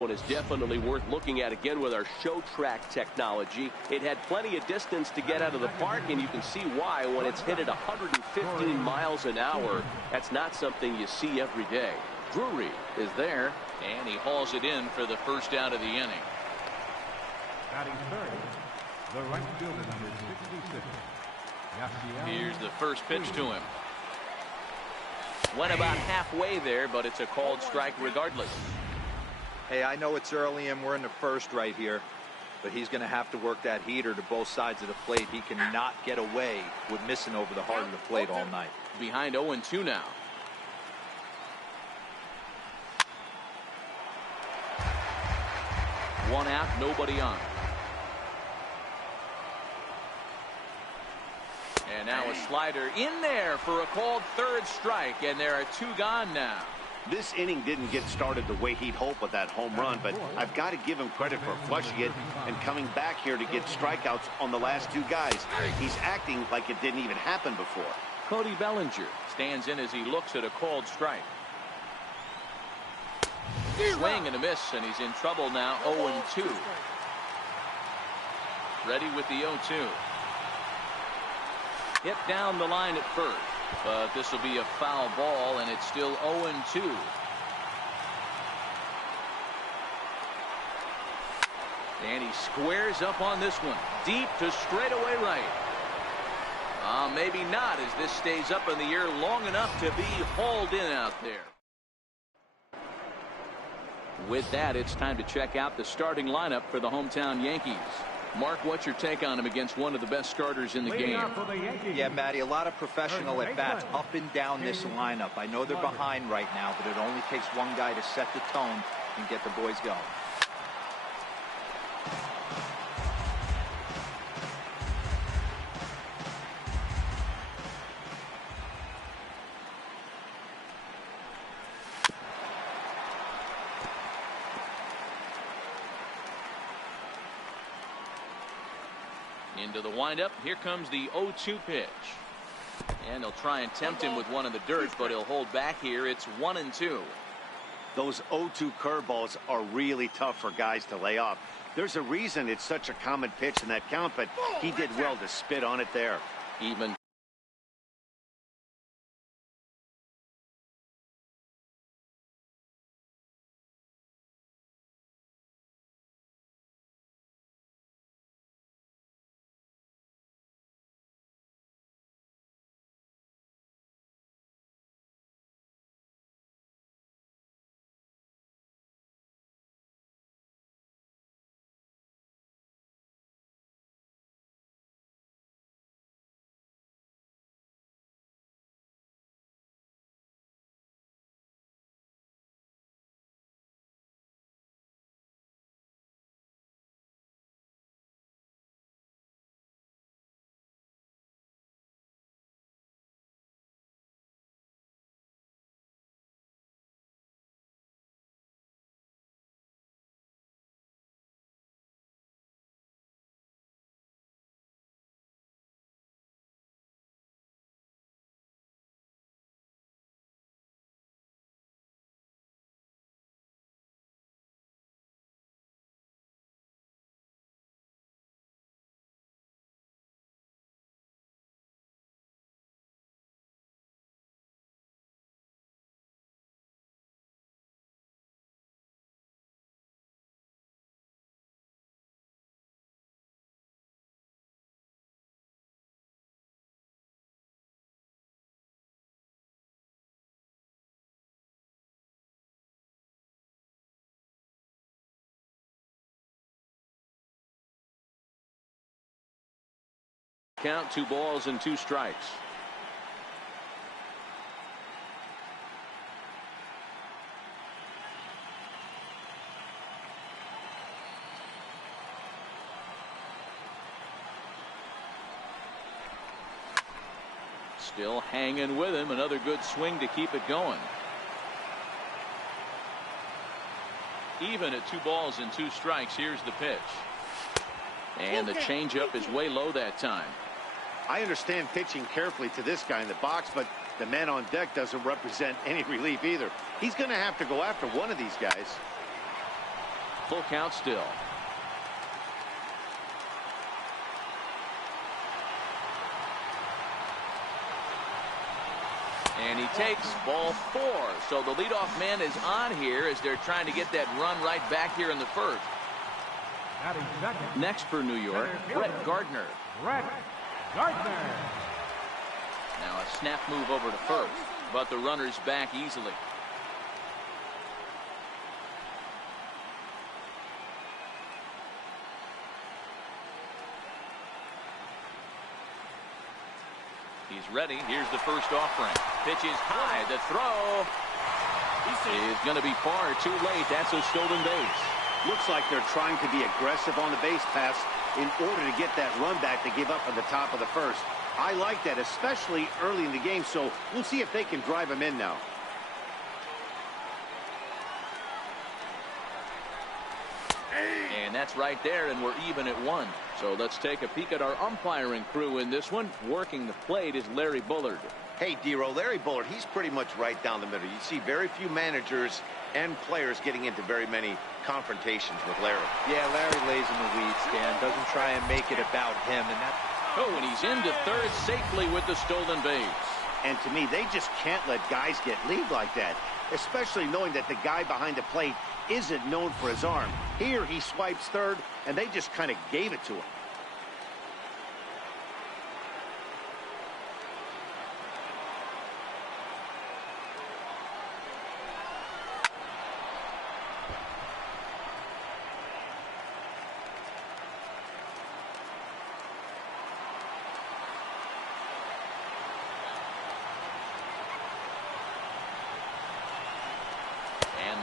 One is definitely worth looking at again with our show track technology. It had plenty of distance to get out of the park, and you can see why when it's hit at 115 miles an hour. That's not something you see every day. Drury is there, and he hauls it in for the first out of the inning. Batting third, the right fielder, number 66. Here's the first pitch to him. Went about halfway there, but it's a called strike regardless. Hey, I know it's early and we're in the first right here, but he's going to have to work that heater to both sides of the plate. He cannot get away with missing over the heart of the plate all night. Behind 0-2 now. One out, nobody on. And now a slider in there for a called third strike, and there are two gone now. This inning didn't get started the way he'd hoped with that home run, but I've got to give him credit for flushing it and coming back here to get strikeouts on the last two guys. He's acting like it didn't even happen before. Cody Bellinger stands in as he looks at a called strike. Swing and a miss, and he's in trouble now. 0-2. Ready with the 0-2. Hit down the line at first, but this will be a foul ball, and it's still 0-2. And he squares up on this one, deep to straightaway right. Maybe not, as this stays up in the air long enough to be hauled in out there. With that, it's time to check out the starting lineup for the hometown Yankees. Mark, what's your take on him against one of the best starters in the game? Yeah, Matty, a lot of professional at-bats up and down this lineup. I know they're behind right now, but it only takes one guy to set the tone and get the boys going. Into the windup. Here comes the 0-2 pitch. And they'll try and tempt him with one in the dirt, but he'll hold back here. It's 1-2. Those 0-2 curveballs are really tough for guys to lay off. There's a reason it's such a common pitch in that count, but he did well to spit on it there. Even count, 2 balls and 2 strikes. Still hanging with him. Another good swing to keep it going. Even at 2 balls and 2 strikes. Here's the pitch. And the changeup is way low that time. I understand pitching carefully to this guy in the box, but the man on deck doesn't represent any relief either. He's going to have to go after one of these guys. Full count still. And he takes ball 4. So the leadoff man is on here as they're trying to get that run right back here in the first. Next for New York, Brett Gardner. Brett Gardner. Now a snap move over to first, but the runner's back easily. He's ready. Here's the first offering. Pitch is high. The throw is going to be far too late. That's a stolen base. Looks like they're trying to be aggressive on the base pass in order to get that run back they gave up at the top of the first. I like that, especially early in the game, so we'll see if they can drive him in now. And that's right there, and we're even at 1. So let's take a peek at our umpiring crew in this one. Working the plate is Larry Bullard. Hey, D-Roll, Larry Bullard, he's pretty much right down the middle. You see very few managers and players getting into very many confrontations with Larry. Yeah, Larry lays in the weeds, Dan. Doesn't try and make it about him. And he's into third safely with the stolen base. And to me, they just can't let guys get lead like that, especially knowing that the guy behind the plate isn't known for his arm. Here, he swipes third, and they just kind of gave it to him.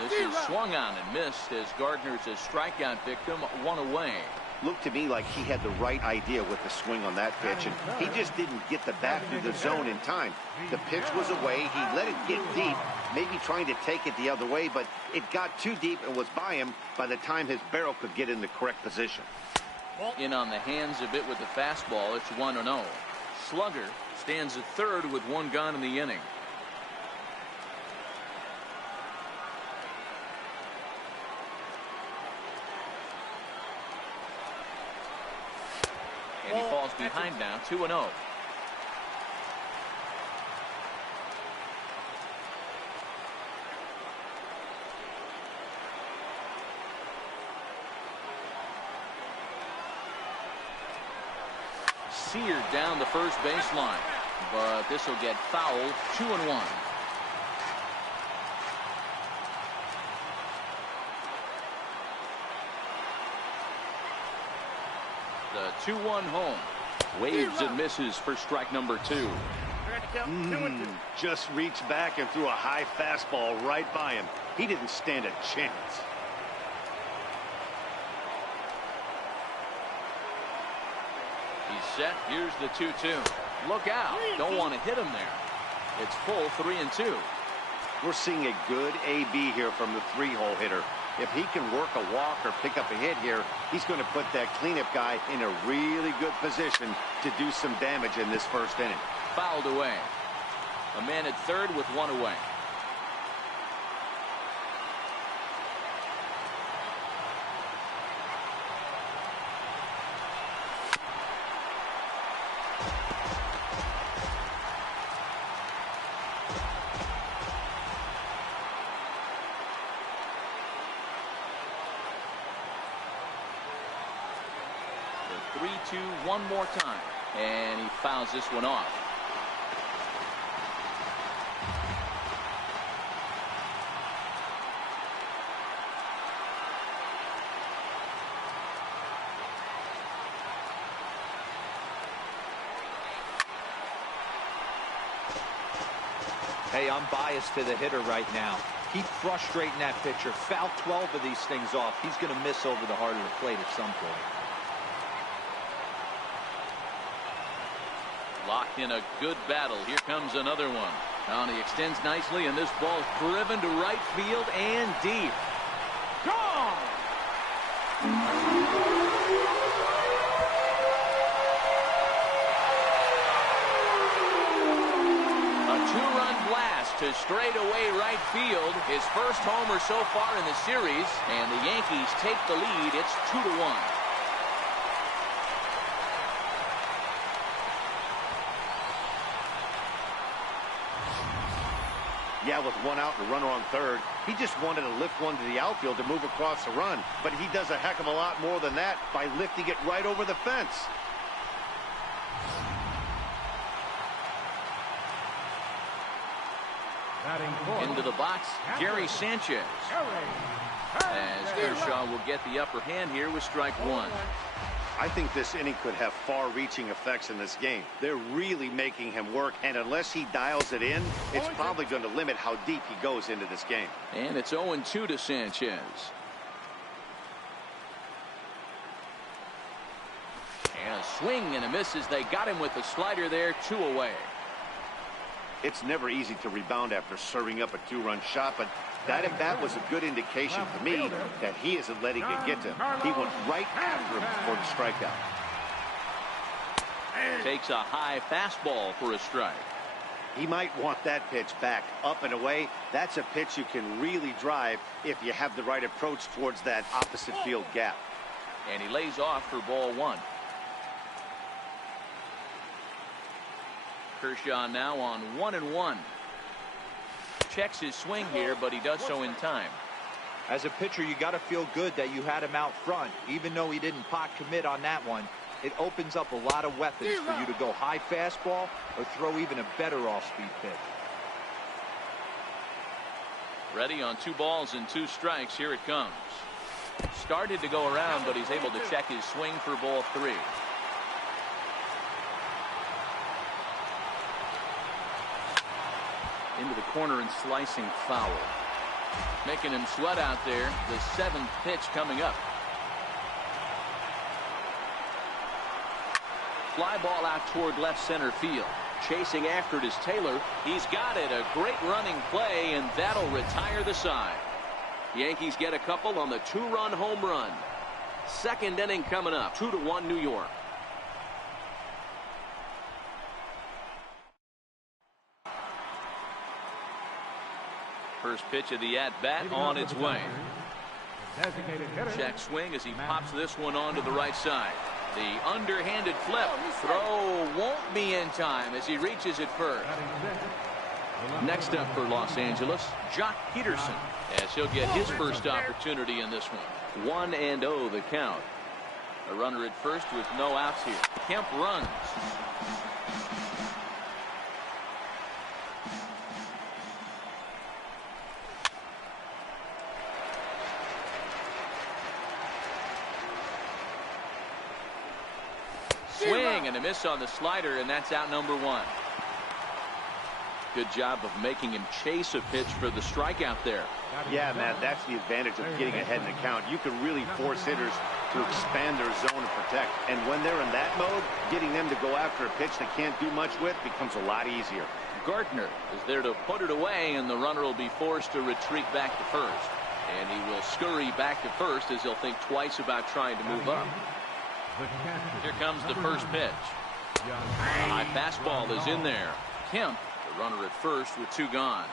This is swung on and missed as Gardner's a strikeout victim, 1 away. Looked to me like he had the right idea with the swing on that pitch, and he just didn't get the bat through the zone in time. The pitch was away. He let it get deep, maybe trying to take it the other way, but it got too deep and was by him by the time his barrel could get in the correct position. In on the hands a bit with the fastball. It's 1-0. Slugger stands at third with 1 gone in the inning. And he falls behind now, 2-0. Seared down the first baseline, but this will get fouled. 2-1. The 2-1 home. Waves and misses for strike number 2. Just reached back and threw a high fastball right by him. He didn't stand a chance. He's set. Here's the 2-2. Look out. Don't want to hit him there. It's full 3-2. We're seeing a good AB here from the 3-hole hitter. If he can work a walk or pick up a hit here, he's going to put that cleanup guy in a really good position to do some damage in this first inning. Fouled away. A man at third with 1 away. The 3-2 one more time, and he fouls this one off. Hey, I'm biased to the hitter right now. Keep frustrating that pitcher. Foul 12 of these things off. He's going to miss over the heart of the plate at some point. Locked in a good battle. Here comes another one. Now he extends nicely, and this ball is driven to right field and deep. Gone! A 2-run blast to to straightaway right field. His first homer so far in the series, and the Yankees take the lead. It's 2-1. Yeah, with one out and a runner on third, he just wanted to lift one to the outfield to move across the run. But he does a heck of a lot more than that by lifting it right over the fence. Into the box, Gary Sanchez. As Kershaw will get the upper hand here with strike one. I think this inning could have far-reaching effects in this game. They're really making him work, and unless he dials it in, it's probably going to limit how deep he goes into this game. And it's 0-2 to Sanchez. And a swing and a miss as they got him with the slider there, 2 away. It's never easy to rebound after serving up a two-run shot, but that at-bat was a good indication to me that he isn't letting it get to him. He went right after him for the strikeout. Takes a high fastball for a strike. He might want that pitch back up and away. That's a pitch you can really drive if you have the right approach towards that opposite field gap. And he lays off for ball one. Kershaw now on 1-1. Checks his swing here, but he does so in time. As a pitcher, you got to feel good that you had him out front. Even though he didn't pot commit on that one, it opens up a lot of weapons for you to go high fastball or throw even a better off-speed pitch. Ready on 2 balls and 2 strikes. Here it comes. Started to go around, but he's able to check his swing for ball 3. Into the corner and slicing foul. Making him sweat out there. The 7th pitch coming up. Fly ball out toward left center field. Chasing after it is Taylor. He's got it. A great running play, and that'll retire the side. Yankees get a couple on the 2-run home run. 2nd inning coming up. 2-1 New York. First pitch of the at-bat on its way. Check swing as he pops this one onto the right side. The underhanded flip. Throw won't be in time as he reaches it first. Next up for Los Angeles, Jock Peterson, as he'll get his first opportunity in this one. 1-0 the count. A runner at first with no outs here. Kemp runs. Swing and a miss on the slider, and that's out number 1. Good job of making him chase a pitch for the strikeout there. Yeah, Matt, that's the advantage of getting ahead in the count. You can really force hitters to expand their zone and protect. And when they're in that mode, getting them to go after a pitch they can't do much with becomes a lot easier. Gardner is there to put it away, and the runner will be forced to retreat back to first. And he will scurry back to first as he'll think twice about trying to move up. Here comes the first pitch. A high fastball is in there. Kemp, the runner at first with 2 gone.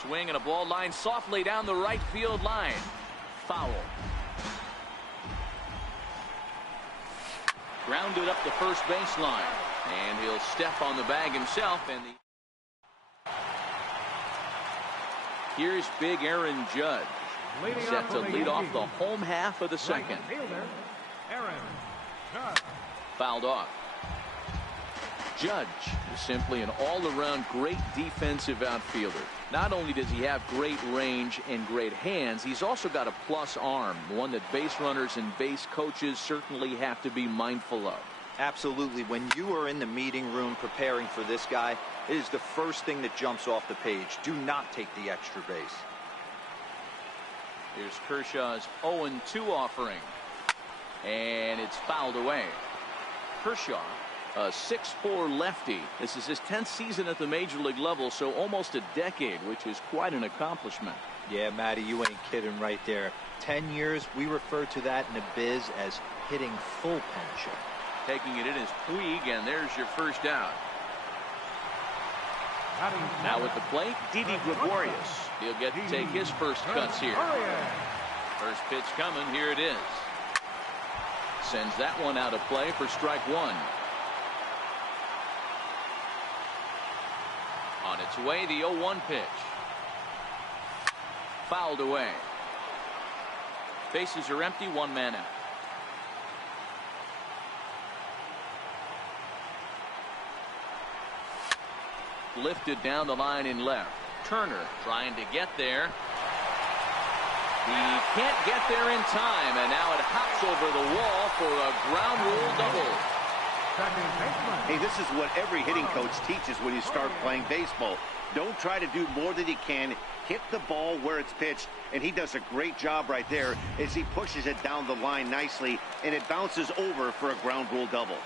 Swing and a ball line softly down the right field line. Foul. Grounded up the first baseline. And he'll step on the bag himself. And here's big Aaron Judge. Set to lead off the home half of the 2nd. Fouled off. Judge is simply an all-around great defensive outfielder. Not only does he have great range and great hands, he's also got a plus arm, one that base runners and base coaches certainly have to be mindful of. Absolutely. When you are in the meeting room preparing for this guy, it is the first thing that jumps off the page. Do not take the extra base. Here's Kershaw's 0-2 offering. And it's fouled away. Kershaw, a 6'4" lefty. This is his 10th season at the major league level, so almost a decade, which is quite an accomplishment. Yeah, Matty, you ain't kidding right there. 10 years, we refer to that in the biz as hitting full punch. Taking it in is Puig, and there's your first out. Now at the plate, Didi Gregorius. He'll get to take his first cuts here. First pitch coming. Here it is. Sends that one out of play for strike one. On its way, the 0-1 pitch. Fouled away. Bases are empty, one man out. Lifted down the line in left. Turner trying to get there. He can't get there in time, and now it hops over the wall for a ground rule double. Hey, this is what every hitting coach teaches when you start playing baseball. Don't try to do more than you can. Hit the ball where it's pitched, and he does a great job right there as he pushes it down the line nicely, and it bounces over for a ground rule double.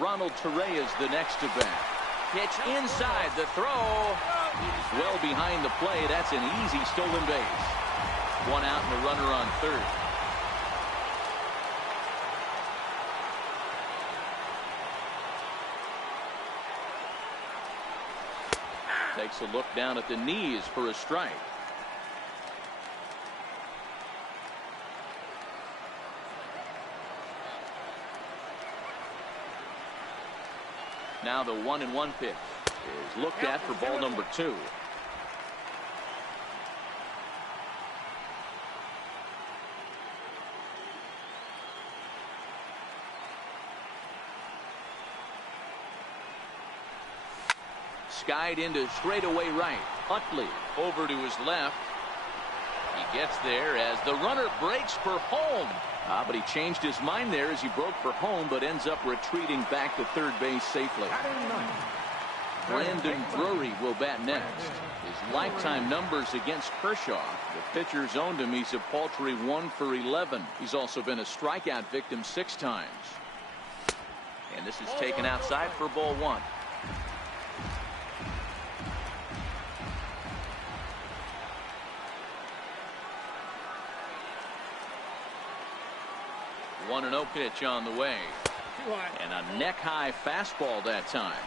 Ronald Torre is the next to bat. Pitch inside, the throw. He's well behind the play. That's an easy stolen base. One out and a runner on third. Takes a look down at the knees for a strike. Now the 1-1 pitch is looked at for ball number 2. Skied into straightaway right. Utley over to his left. He gets there as the runner breaks for home. But he changed his mind there as he broke for home, but ends up retreating back to third base safely. Brandon Drury will bat next. His lifetime numbers against Kershaw. The pitcher's owned him. He's a paltry 1 for 11. He's also been a strikeout victim 6 times. And this is taken outside for ball 1. One and 0 pitch on the way. And a neck-high fastball that time.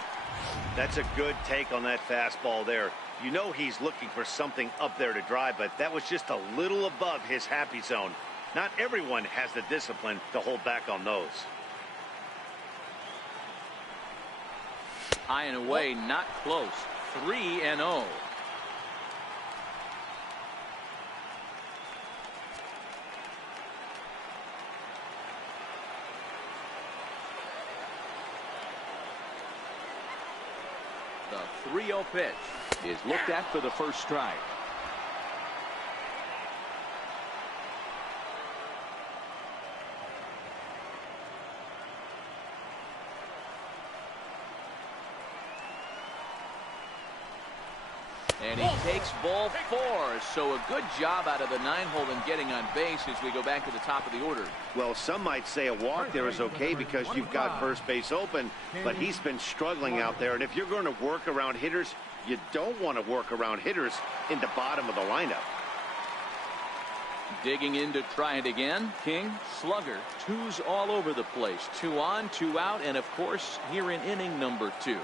That's a good take on that fastball there. You know he's looking for something up there to drive, but that was just a little above his happy zone. Not everyone has the discipline to hold back on those. High and away, not close. 3-0. The 3-0 pitch is looked at for the first strike. And he takes ball 4. So a good job out of the 9-hole in getting on base as we go back to the top of the order. Well, some might say a walk there is okay because you've got first base open, but he's been struggling out there. And if you're going to work around hitters, you don't want to work around hitters in the bottom of the lineup. Digging in to try it again. King, slugger, 2s all over the place. 2 on, 2 out, and of course here in inning number 2.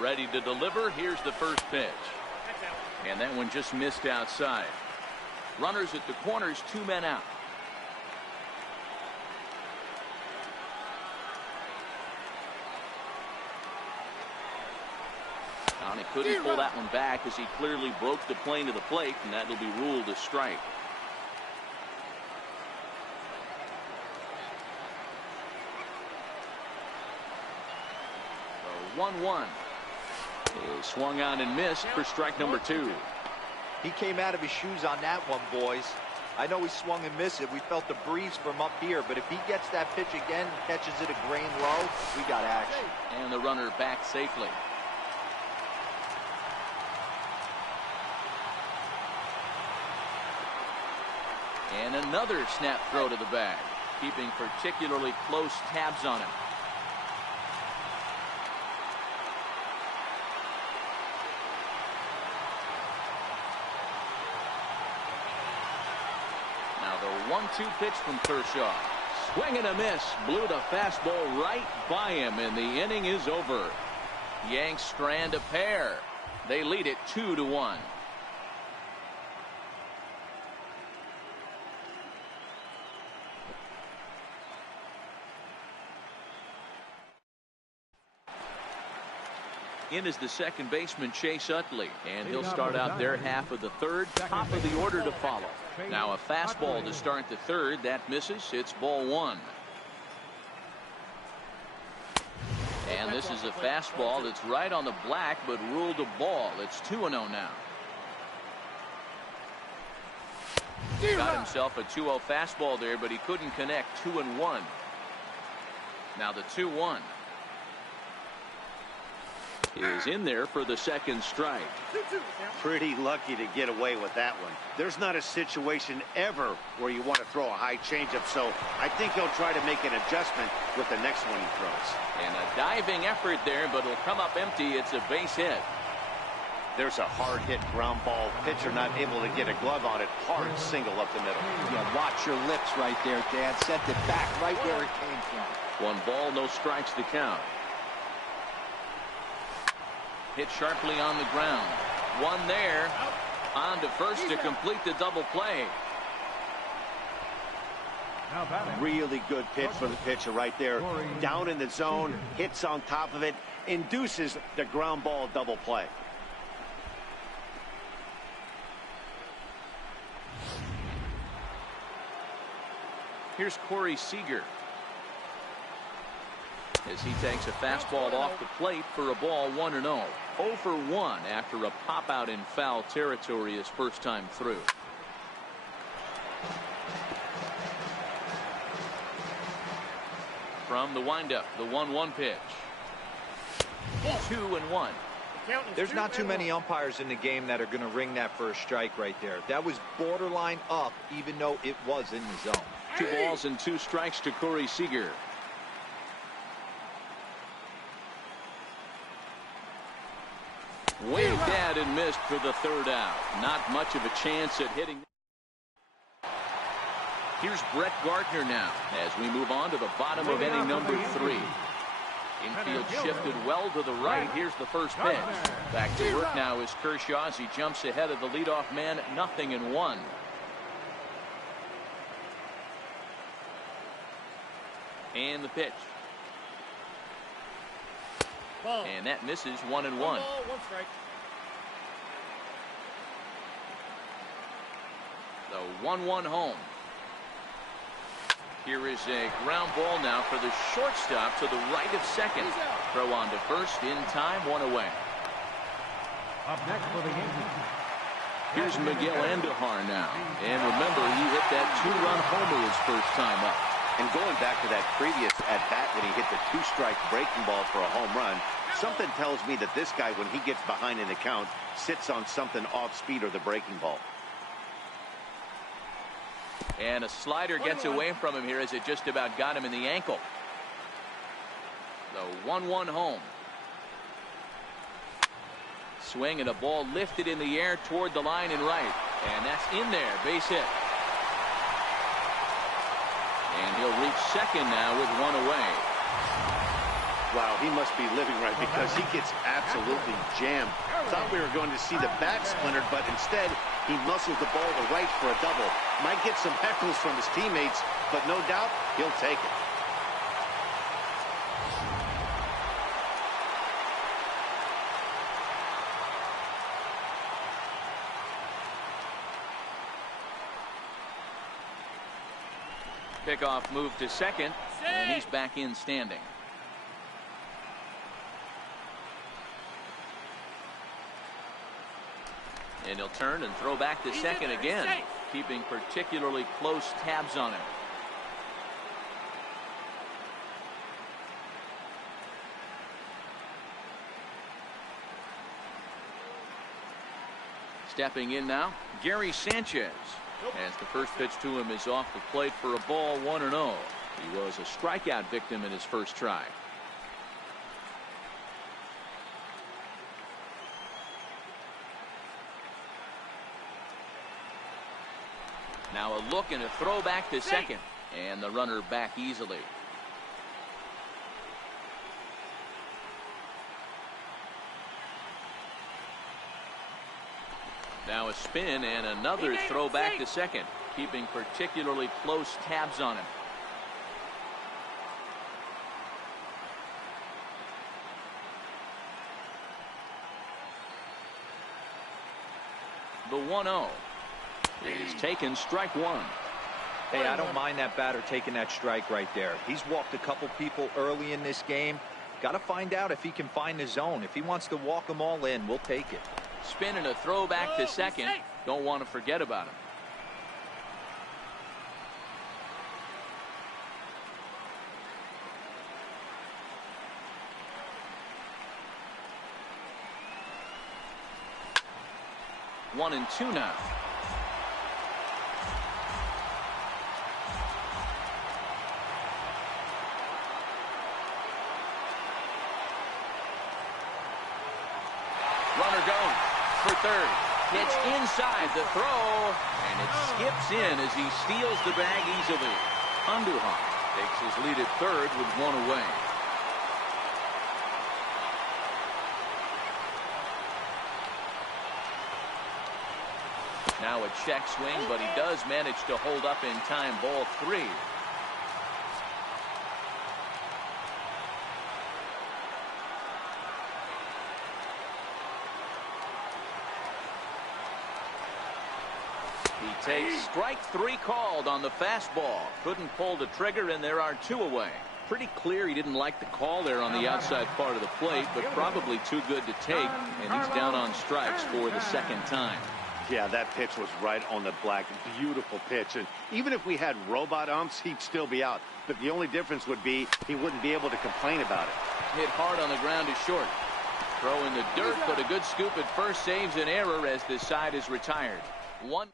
Ready to deliver. Here's the first pitch. And that one just missed outside. Runners at the corners, 2 men out. And he couldn't pull that one back as he clearly broke the plane to the plate, and that'll be ruled a strike. So 1-1. Is swung on and missed for strike number 2. He came out of his shoes on that one, boys. I know he swung and missed it. We felt the breeze from up here, but if he gets that pitch again and catches it a grain low, we got action. And the runner back safely. And another snap throw to the bag, keeping particularly close tabs on him. Now the 1-2 pitch from Kershaw. Swing and a miss. Blew the fastball right by him, and the inning is over. Yanks strand a pair. They lead it 2-1. In is the second baseman, Chase Utley, and he'll start out their half of the third. Top of the order to follow. Now a fastball to start the third. That misses. It's ball one. And this is a fastball that's right on the black, but ruled a ball. It's 2-0 now. Got himself a 2-0 fastball there, but he couldn't connect. 2-1. Now the 2-1 is in there for the second strike. Pretty lucky to get away with that one. There's not a situation ever where you want to throw a high changeup, so I think he'll try to make an adjustment with the next one he throws. And a diving effort there, but it'll come up empty. It's a base hit. There's a hard hit ground ball. Pitcher not able to get a glove on it. Hard single up the middle. Yeah, watch your lips right there, Dad. Sent it back right where it came from. 1 ball, no strikes to count. Hit sharply on the ground. One there. On to first to complete the double play. Really good pitch for the pitcher right there. Down in the zone. Hits on top of it. Induces the ground ball double play. Here's Corey Seager as he takes a fastball off the plate for a ball. 1-0. 0 for 1 after a pop out in foul territory his first time through. From the windup, the 1-1 pitch. 2-1. There's not too many umpires in the game that are going to ring that first strike right there. That was borderline up, even though it was in the zone. 2 balls and 2 strikes to Corey Seager. Waved at and missed for the third out. Not much of a chance at hitting. Here's Brett Gardner now as we move on to the bottom of inning number 3. Infield shifted well to the right. Here's the first pitch. Back to work now is Kershaw as he jumps ahead of the leadoff man. 0-1. And the pitch. And that misses. 1-1. The 1-1 home. Here is a ground ball now for the shortstop to the right of second. Throw on to first in time. 1 away. Up next for the Yankees. Here's Miguel Andujar now. And remember, he hit that 2-run homer his first time up. And going back to that previous at-bat when he hit the 2-strike breaking ball for a home run, something tells me that this guy, when he gets behind in the count, sits on something off speed or the breaking ball. And a slider gets away from him here as it just about got him in the ankle. The 1-1 home. Swing and a ball lifted in the air toward the line and right. And that's in there. Base hit. And he'll reach second now with 1 away. Wow, he must be living right because he gets absolutely jammed. Thought we were going to see the bat splintered, but instead he muscles the ball to right for a double. Might get some heckles from his teammates, but no doubt he'll take it. Pickoff move to second, and he's back in standing. And he'll turn and throw back to second again, keeping particularly close tabs on him. Stepping in now, Gary Sanchez. As the first pitch to him is off the plate for a ball. 1-0. He was a strikeout victim in his first try. Now a look and a throw back to second. And the runner back easily. Now a spin and another throw back to second, keeping particularly close tabs on him. The 1-0 is taken, strike one. Hey, I don't mind that batter taking that strike right there. He's walked a couple people early in this game. Got to find out if he can find the zone. If he wants to walk them all in, we'll take it. Spin and a throw back to second. Don't want to forget about him. One and two now. Runner goes for third. Pitch inside the throw, and it skips in as he steals the bag easily. Underhoff takes his lead at third with one away. Now a check swing, but he does manage to hold up in time. Ball three. He takes strike three called on the fastball. Couldn't pull the trigger, and there are two away. Pretty clear he didn't like the call there on the outside part of the plate, but probably too good to take, and he's down on strikes for the second time. Yeah, that pitch was right on the black. Beautiful pitch. And even if we had robot umps, he'd still be out. But the only difference would be he wouldn't be able to complain about it. Hit hard on the ground is short. Throw in the dirt, but a good scoop at first saves an error as this side is retired. One.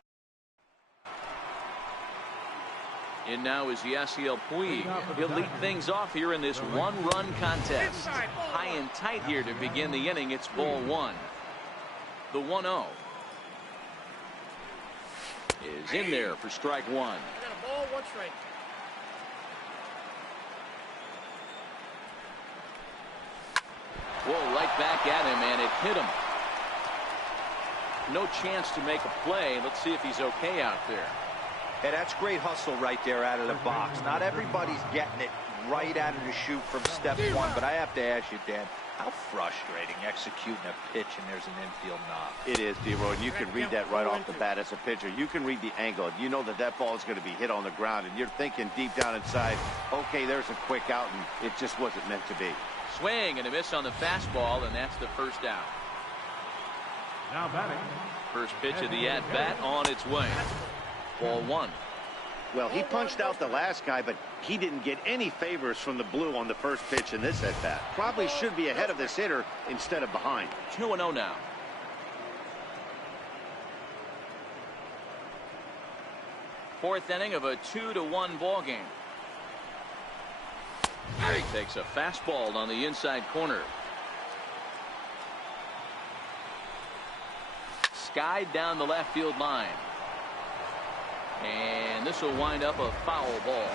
And now is Yasiel Puig. He'll lead things off here in this one-run contest. High and tight here to begin the inning. It's ball one. The 1-0 is in there for strike one. I got a ball, one strike. Whoa, right back at him, and it hit him. No chance to make a play. Let's see if he's okay out there. Hey, that's great hustle right there out of the box. Not everybody's getting it right out of the chute from step one, but I have to ask you, Dan, how frustrating executing a pitch and there's an infield knock. It is, D-Roy, and you can read that right off the bat as a pitcher. You can read the angle. You know that that ball is going to be hit on the ground, and you're thinking deep down inside, okay, there's a quick out, and it just wasn't meant to be. Swing and a miss on the fastball, and that's the first out. Now batting. First pitch of the at-bat on its way. Ball one. Well, he punched out the last guy, but he didn't get any favors from the blue on the first pitch in this at-bat. Probably should be ahead of this hitter instead of behind. 2-0 now. Fourth inning of a 2-1 ball game. He takes a fastball on the inside corner. Skied down the left field line. And this will wind up a foul ball.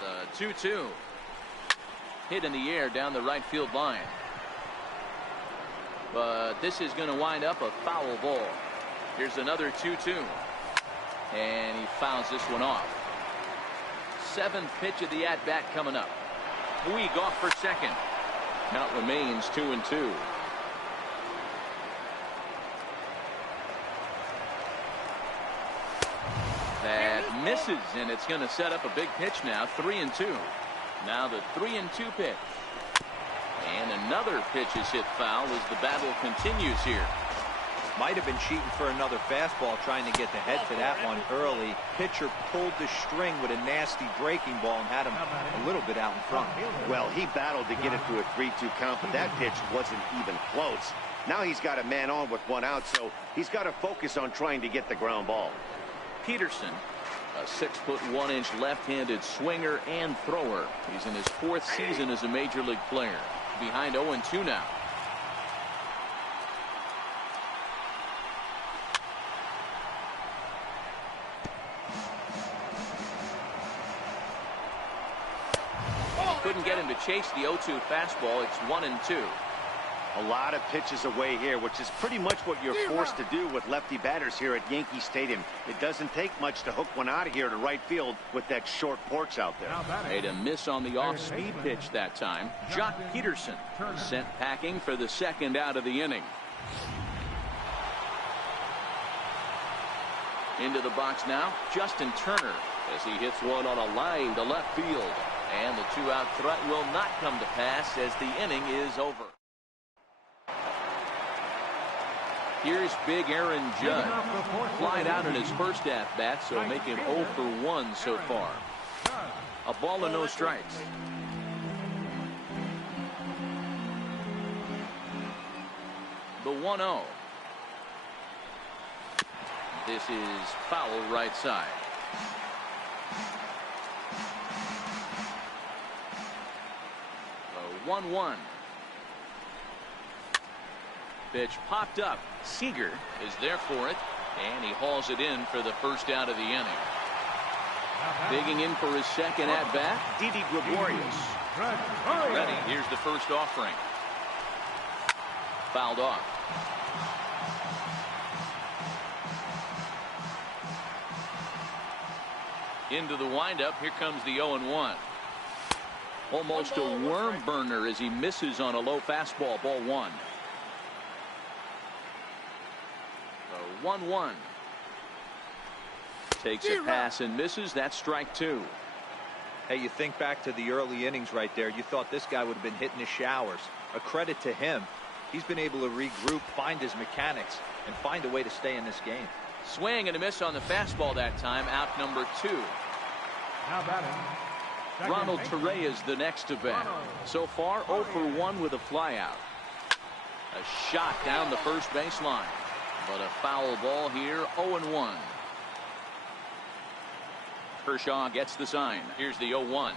The 2-2. Hit in the air down the right field line. But this is going to wind up a foul ball. Here's another 2-2. And he fouls this one off. Seventh pitch of the at-bat coming up. Puig off for second. Count remains 2-2. That misses, and it's going to set up a big pitch now. 3-2. Now the 3-2 pitch. And another pitch is hit foul as the battle continues here. Might have been cheating for another fastball, trying to get the head to that one early. Pitcher pulled the string with a nasty breaking ball and had him a little bit out in front. Well, he battled to get it to a 3-2 count, but that pitch wasn't even close. Now he's got a man on with one out, so he's got to focus on trying to get the ground ball. Peterson A 6'1" left-handed swinger and thrower. He's in his 4th season as a major league player. Behind 0-2 now. Couldn't get him to chase the 0-2 fastball. It's 1-2. A lot of pitches away here, which is pretty much what you're forced to do with lefty batters here at Yankee Stadium. It doesn't take much to hook one out of here to right field with that short porch out there. Made a miss on the off-speed pitch that time. Jock Peterson sent packing for the 2nd out of the inning. Into the box now, Justin Turner, as he hits one on a line to left field. And the 2-out threat will not come to pass as the inning is over. Here's big Aaron Judge. Flied out in his first at-bat, so make him 0 for 1 so far. A ball and no strikes. The 1-0. This is foul right side. The 1-1. Pitch popped up. Seager is there for it, and he hauls it in for the 1st out of the inning. Digging in for his 2nd at-bat, Didi Gregorius. Ready. Here's the first offering. Fouled off. Into the windup. Here comes the 0-1. Almost a worm burner as he misses on a low fastball. Ball 1. 1-1. Takes a pass and misses. That's strike 2. Hey, you think back to the early innings right there. You thought this guy would have been hitting his showers. A credit to him. He's been able to regroup, find his mechanics, and find a way to stay in this game. Swing and a miss on the fastball that time. Out number 2. Now batting, Ronald Torreyes is the next to bat. So far 0 for 1 with a flyout. A shot down the first baseline. But a foul ball here. 0-1. Kershaw gets the sign. Here's the 0-1.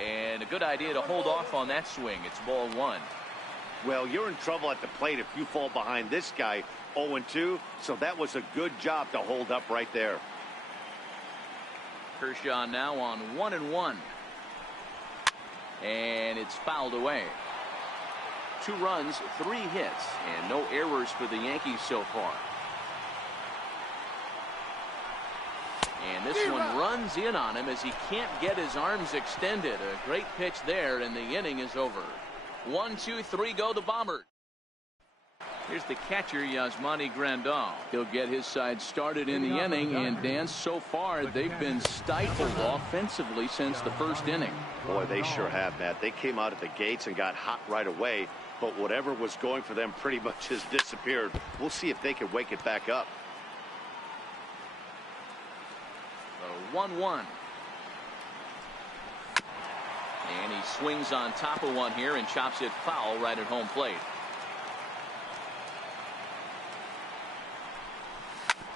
And a good idea to hold off on that swing. It's ball 1. Well, you're in trouble at the plate if you fall behind this guy. 0-2. So that was a good job to hold up right there. Kershaw now on 1-1. And it's fouled away. 2 runs, 3 hits, and no errors for the Yankees so far. And this one runs in on him as he can't get his arms extended. A great pitch there, and the inning is over. 1, 2, 3 go the Bombers. Here's the catcher, Yasmani Grandal. He'll get his side started in the inning, and Dan, so far they've been stifled offensively since the 1st inning. Boy, they sure have, Matt. They came out at the gates and got hot right away, but whatever was going for them pretty much has disappeared. We'll see if they can wake it back up. 1-1. And he swings on top of one here and chops it foul right at home plate.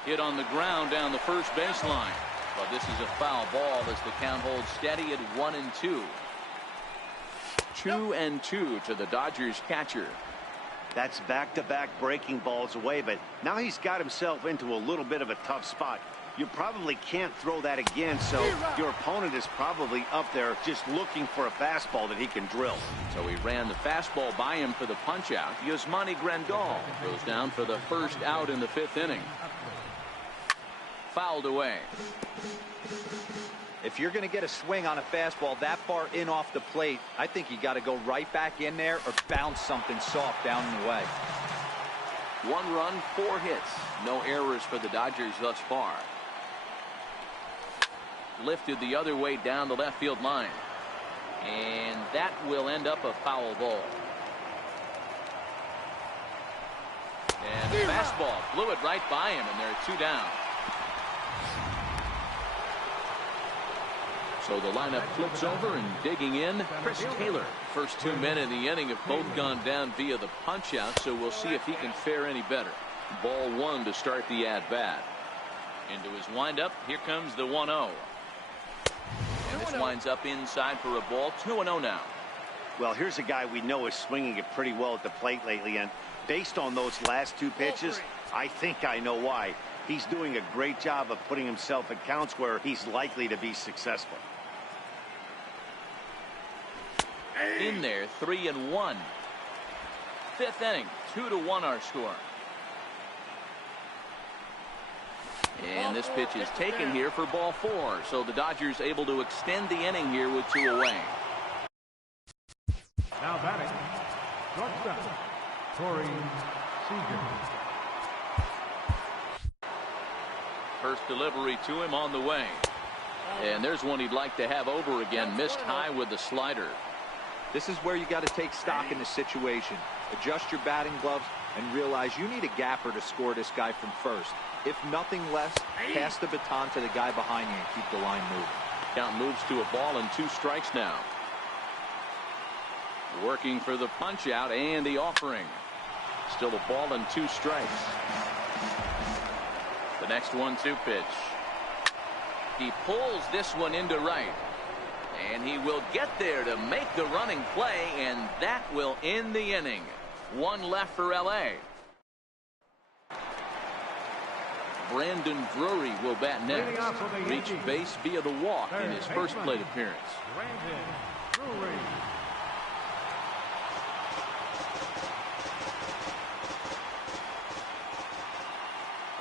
Hit on the ground down the first baseline. But this is a foul ball as the count holds steady at 1-2. 2-2 to the Dodgers catcher. That's back-to-back breaking balls away, but now he's got himself into a little bit of a tough spot. You probably can't throw that again, so your opponent is probably up there just looking for a fastball that he can drill. So he ran the fastball by him for the punch-out. Yasmani Grandal goes down for the 1st out in the 5th inning. Fouled away. If you're going to get a swing on a fastball that far in off the plate, I think you got to go right back in there or bounce something soft down and away. 1 run, 4 hits. No errors for the Dodgers thus far. Lifted the other way down the left field line. And that will end up a foul ball. And the fastball blew it right by him, and there are 2 down. So the lineup flips over, and digging in, Chris Taylor. First 2 men in the inning have both gone down via the punch-out, so we'll see if he can fare any better. Ball 1 to start the at-bat. Into his windup. Here comes the 1-0. And this winds up inside for a ball. 2-0 now. Well, here's a guy we know is swinging it pretty well at the plate lately, and based on those last two pitches, I think I know why. He's doing a great job of putting himself in counts where he's likely to be successful. In there, 3-1. Fifth inning, 2-1 our score. And this pitch is taken here for ball 4. So the Dodgers able to extend the inning here with 2 away. Now batting, shortstop, Corey Seager. First delivery to him on the way. And there's one he'd like to have over again. Missed high with the slider. This is where you got to take stock in the situation. Adjust your batting gloves and realize you need a gapper to score this guy from first. If nothing less, pass the baton to the guy behind you and keep the line moving. Count moves to a ball and 2 strikes now. Working for the punch out and the offering. Still a ball and 2 strikes. The next 1-2 pitch. He pulls this one into right. And he will get there to make the running play, and that will end the inning. 1 left for L.A. Brandon Drury will bat next. Reached base via the walk in his first plate appearance. Brandon Drury.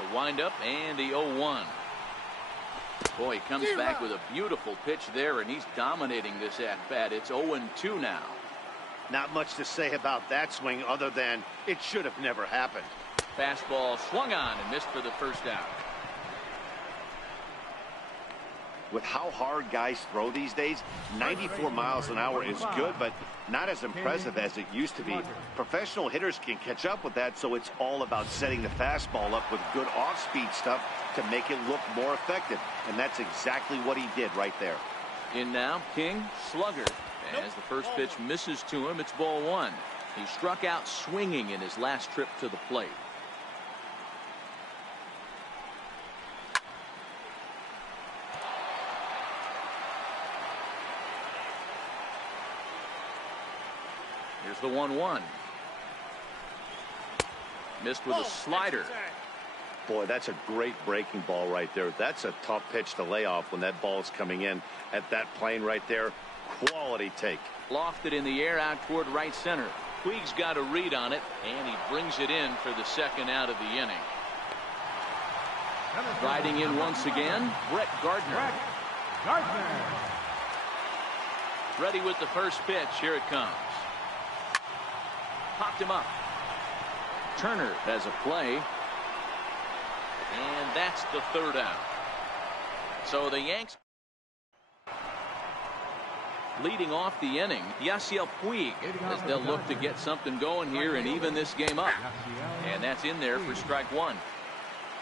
A windup and the 0-1. Boy, he comes back with a beautiful pitch there, and he's dominating this at-bat. It's 0-2 now. Not much to say about that swing other than it should have never happened. Fastball swung on and missed for the first out. With how hard guys throw these days, 94 miles an hour is good, but not as impressive as it used to be. Professional hitters can catch up with that, so it's all about setting the fastball up with good off-speed stuff to make it look more effective. And that's exactly what he did right there. In now, King, slugger. As the first pitch misses to him, it's ball 1. He struck out swinging in his last trip to the plate. Here's the 1-1. Missed with a slider. Boy, that's a great breaking ball right there. That's a tough pitch to lay off when that ball's coming in at that plane right there. Quality take. Lofted in the air out toward right center. Puig's got a read on it, and he brings it in for the second out of the inning. Riding in once again, Brett Gardner. Ready with the first pitch. Here it comes. Popped him up. Turner has a play. And that's the third out. So the Yanks leading off the inning. Yasiel Puig, as they'll look to get something going here and even this game up. And that's in there for strike 1.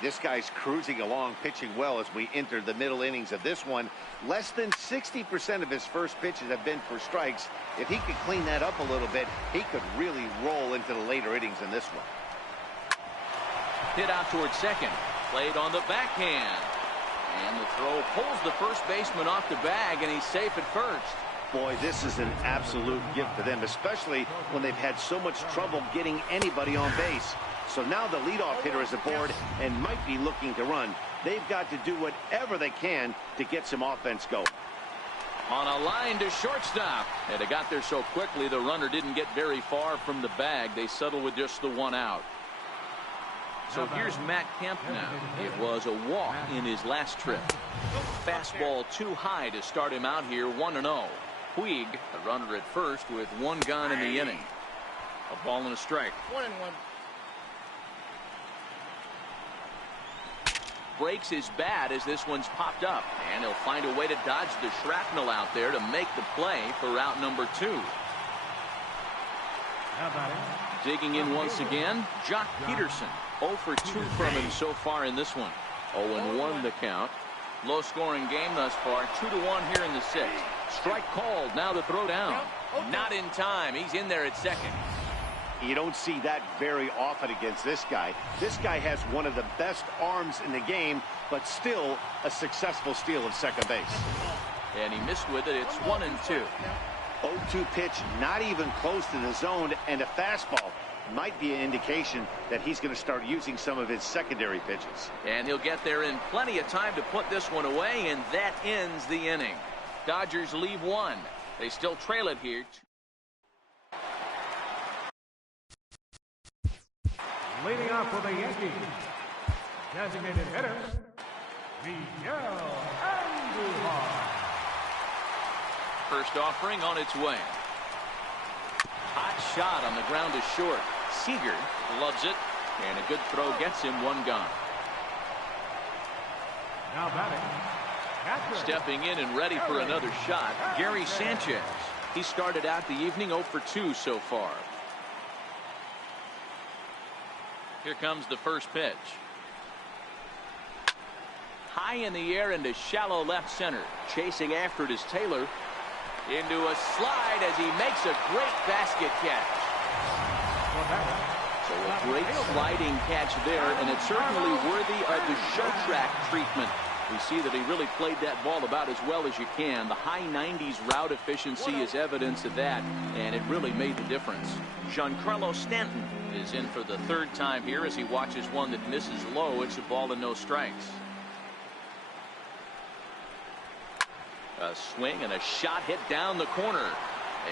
This guy's cruising along, pitching well as we enter the middle innings of this one. Less than 60% of his first pitches have been for strikes. If he could clean that up a little bit, he could really roll into the later innings in this one. Hit out towards second. Played on the backhand. And the throw pulls the first baseman off the bag, and he's safe at first. Boy, this is an absolute gift for them, especially when they've had so much trouble getting anybody on base. So now the leadoff hitter is aboard and might be looking to run. They've got to do whatever they can to get some offense going. On a line to shortstop. And it got there so quickly, the runner didn't get very far from the bag. They settle with just the 1 out. So here's Matt Kemp now. It was a walk in his last trip. Fastball too high to start him out here, 1-0. Puig, the runner at first with 1 gone in the inning. A ball and a strike. 1-1. Breaks his bat as this one's popped up. And he'll find a way to dodge the shrapnel out there to make the play for out number 2. Digging in once again, Jock Peterson. 0 for 2 from him so far in this one. 0-1 the count. Low scoring game thus far. 2-1 here in the 6th. Strike called. Now the throw down. Not in time. He's in there at second. You don't see that very often against this guy. This guy has one of the best arms in the game, but still a successful steal of second base. And he missed with it. It's 1-2. 0-2 pitch, not even close to the zone, and a fastball might be an indication that he's going to start using some of his secondary pitches. And he'll get there in plenty of time to put this one away, and that ends the inning. Dodgers leave one. They still trail it here. Leading off for the Yankees, designated hitter, Miguel Andujar. First offering on its way. Hot shot on the ground is short. Seager loves it, and a good throw gets him one gone. Now batting, catcher. Stepping in and ready for another shot, Gary Sanchez. He started out the evening 0 for 2 so far. Here comes the first pitch. High in the air into shallow left center. Chasing after it is Taylor. Into a slide as he makes a great basket catch. So a great sliding catch there, and it's certainly worthy of the show track treatment. We see that he really played that ball about as well as you can. The high 90s route efficiency is evidence of that, and it really made the difference. Giancarlo Stanton is in for the third time here as he watches one that misses low. It's a ball and no strikes. A swing and a shot hit down the corner,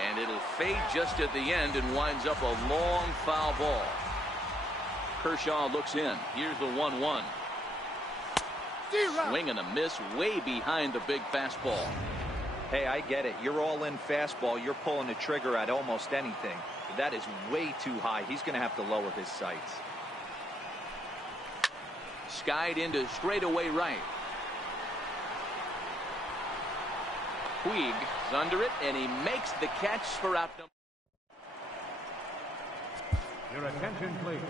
and it'll fade just at the end and winds up a long foul ball. Kershaw looks in. Here's the 1-1. Swing and a miss way behind the big fastball. Hey, I get it. You're all in fastball. You're pulling the trigger at almost anything. But that is way too high. He's going to have to lower his sights. Skied into straightaway right. Puig is under it, and he makes the catch for out number. Your attention, please.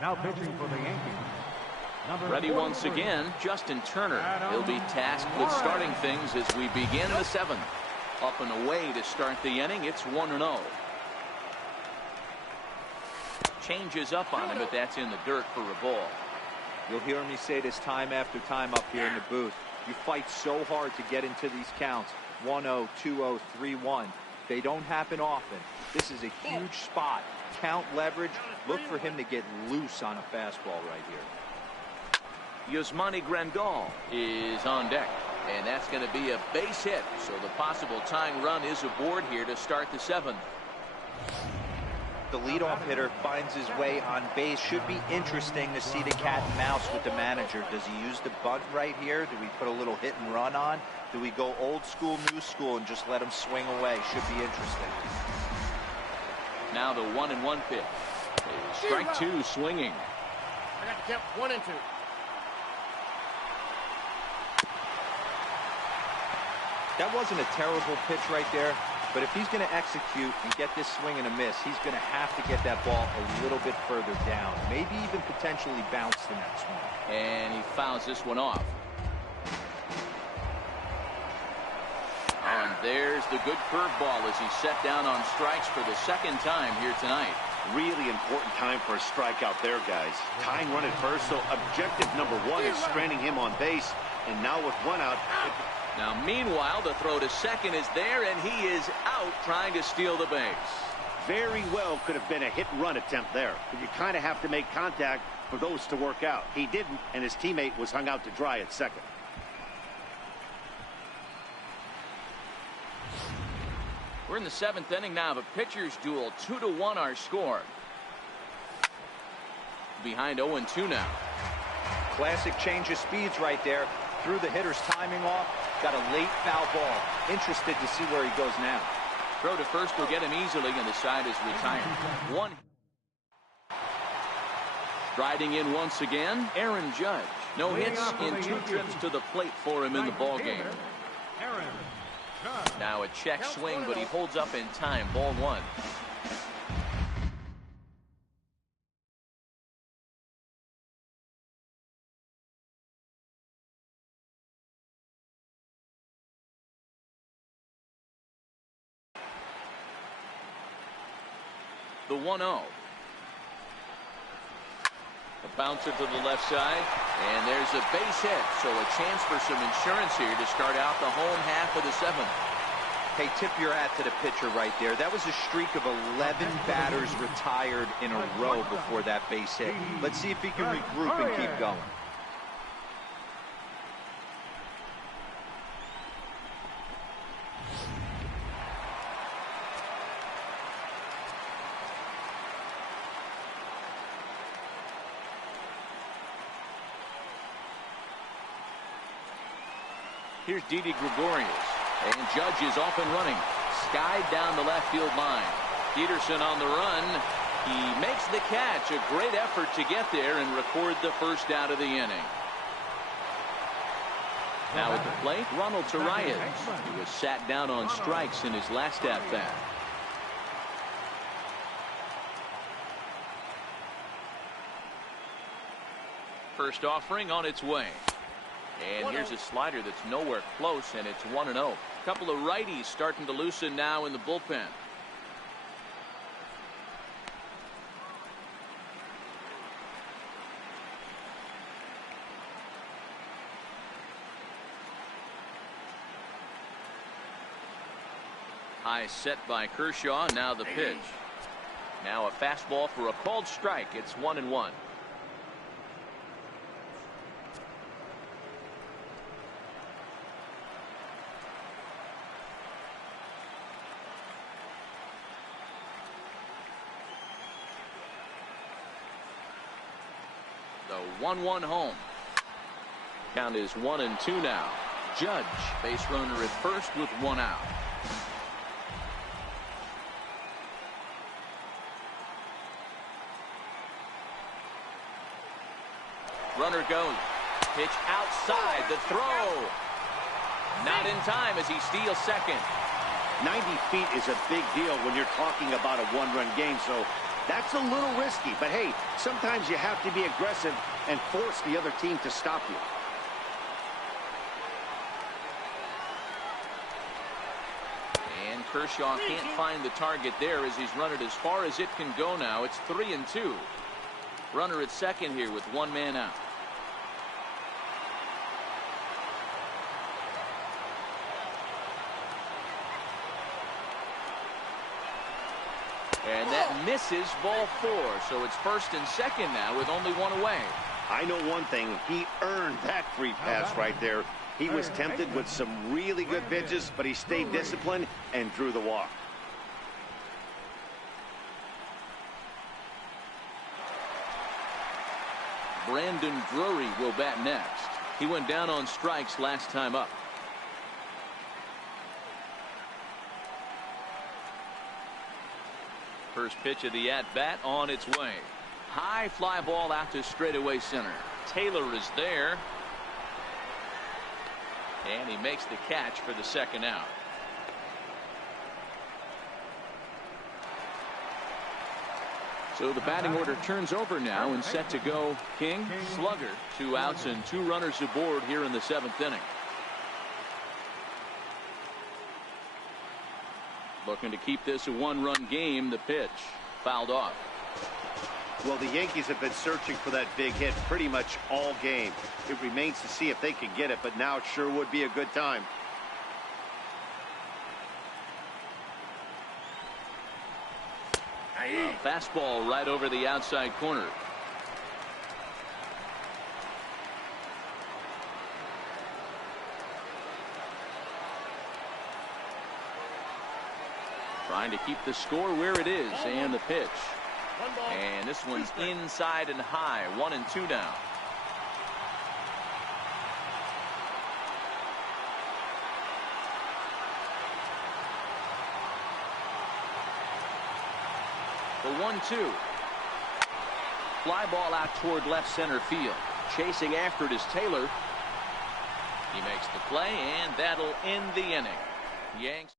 Now pitching for the Yankees. Ready once again, Justin Turner. He'll be tasked with starting things as we begin the seventh. Up and away to start the inning. It's 1-0. Changes up on him, but that's in the dirt for a ball. You'll hear me say this time after time up here in the booth. You fight so hard to get into these counts. 1-0, 2-0, 3-1. They don't happen often. This is a huge spot. Count leverage. Look for him to get loose on a fastball right here. Yasmani Grandal is on deck, and that's going to be a base hit, so the possible tying run is aboard here to start the seventh. The leadoff hitter finds his way on base. Should be interesting to see the cat and mouse with the manager. Does he use the bunt right here? Do we put a little hit and run on? Do we go old school, new school, and just let him swing away? Should be interesting. Now the 1-1 pitch. Strike two, swinging. I got to count 1 and 2. That wasn't a terrible pitch right there, but if he's going to execute and get this swing and a miss, he's going to have to get that ball a little bit further down, maybe even potentially bounce the next one. And he fouls this one off. And there's the good curveball as he's set down on strikes for the second time here tonight. Really important time for a strikeout there, guys. Tying run at first, so objective number one is stranding him on base, and now with one out. Now, meanwhile, the throw to second is there, and he is out trying to steal the base. Very well could have been a hit-and-run attempt there, but you kind of have to make contact for those to work out. He didn't, and his teammate was hung out to dry at second. We're in the seventh inning now of a pitcher's duel. 2-1 our score. Behind 0-2 now. Classic change of speeds right there. Threw the hitter's timing off. Got a late foul ball. Interested to see where he goes now. Throw to first will get him easily, and the side is retired. One. Striding in once again, Aaron Judge. No hits in 2 trips to the plate for him in the ballgame. Now a check swing, but he holds up in time. Ball 1. the 1-0. A bouncer to the left side, and there's a base hit, so a chance for some insurance here to start out the home half of the 7th. Hey, tip your hat to the pitcher right there. That was a streak of 11 batters retired in a row before that base hit. Let's see if he can regroup and keep going. Here's Didi Gregorius. And Judge is off and running. Skied down the left field line. Peterson on the run. He makes the catch. A great effort to get there and record the first out of the inning. Now at the plate, Ronald Torreyes. He was sat down on strikes in his last at-bat. First offering on its way. And here's a slider that's nowhere close, and it's 1-0. Couple of righties starting to loosen now in the bullpen. High set by Kershaw. Now the pitch. Now a fastball for a called strike. It's 1-1. The 1-1 home. Count is 1-2 now. Judge, base runner at first with 1 out. Runner goes. Pitch outside. The throw. Not in time as he steals second. 90 feet is a big deal when you're talking about a one-run game, so that's a little risky. But hey, sometimes you have to be aggressive and force the other team to stop you. And Kershaw can't find the target there as he's run it as far as it can go now. It's 3-2. Runner at second here with 1 man out. And that misses ball 4. So it's first and second now with only 1 away. I know one thing. He earned that free pass right there. He was tempted with some really good pitches, but he stayed disciplined and drew the walk. Brandon Drury will bat next. He went down on strikes last time up. First pitch of the at-bat on its way. High fly ball out to straightaway center. Taylor is there. And he makes the catch for the second out. So the batting order turns over now and set to go. King, Slugger, 2 outs and 2 runners aboard here in the 7th inning. Looking to keep this a 1-run game. The pitch fouled off. Well, the Yankees have been searching for that big hit pretty much all game. It remains to see if they can get it, but now it sure would be a good time. A fastball right over the outside corner. Trying to keep the score where it is, and the pitch. And this one's inside and high. 1-2 now. The 1-2. Fly ball out toward left center field. Chasing after it is Taylor. He makes the play, and that'll end the inning. Yanks.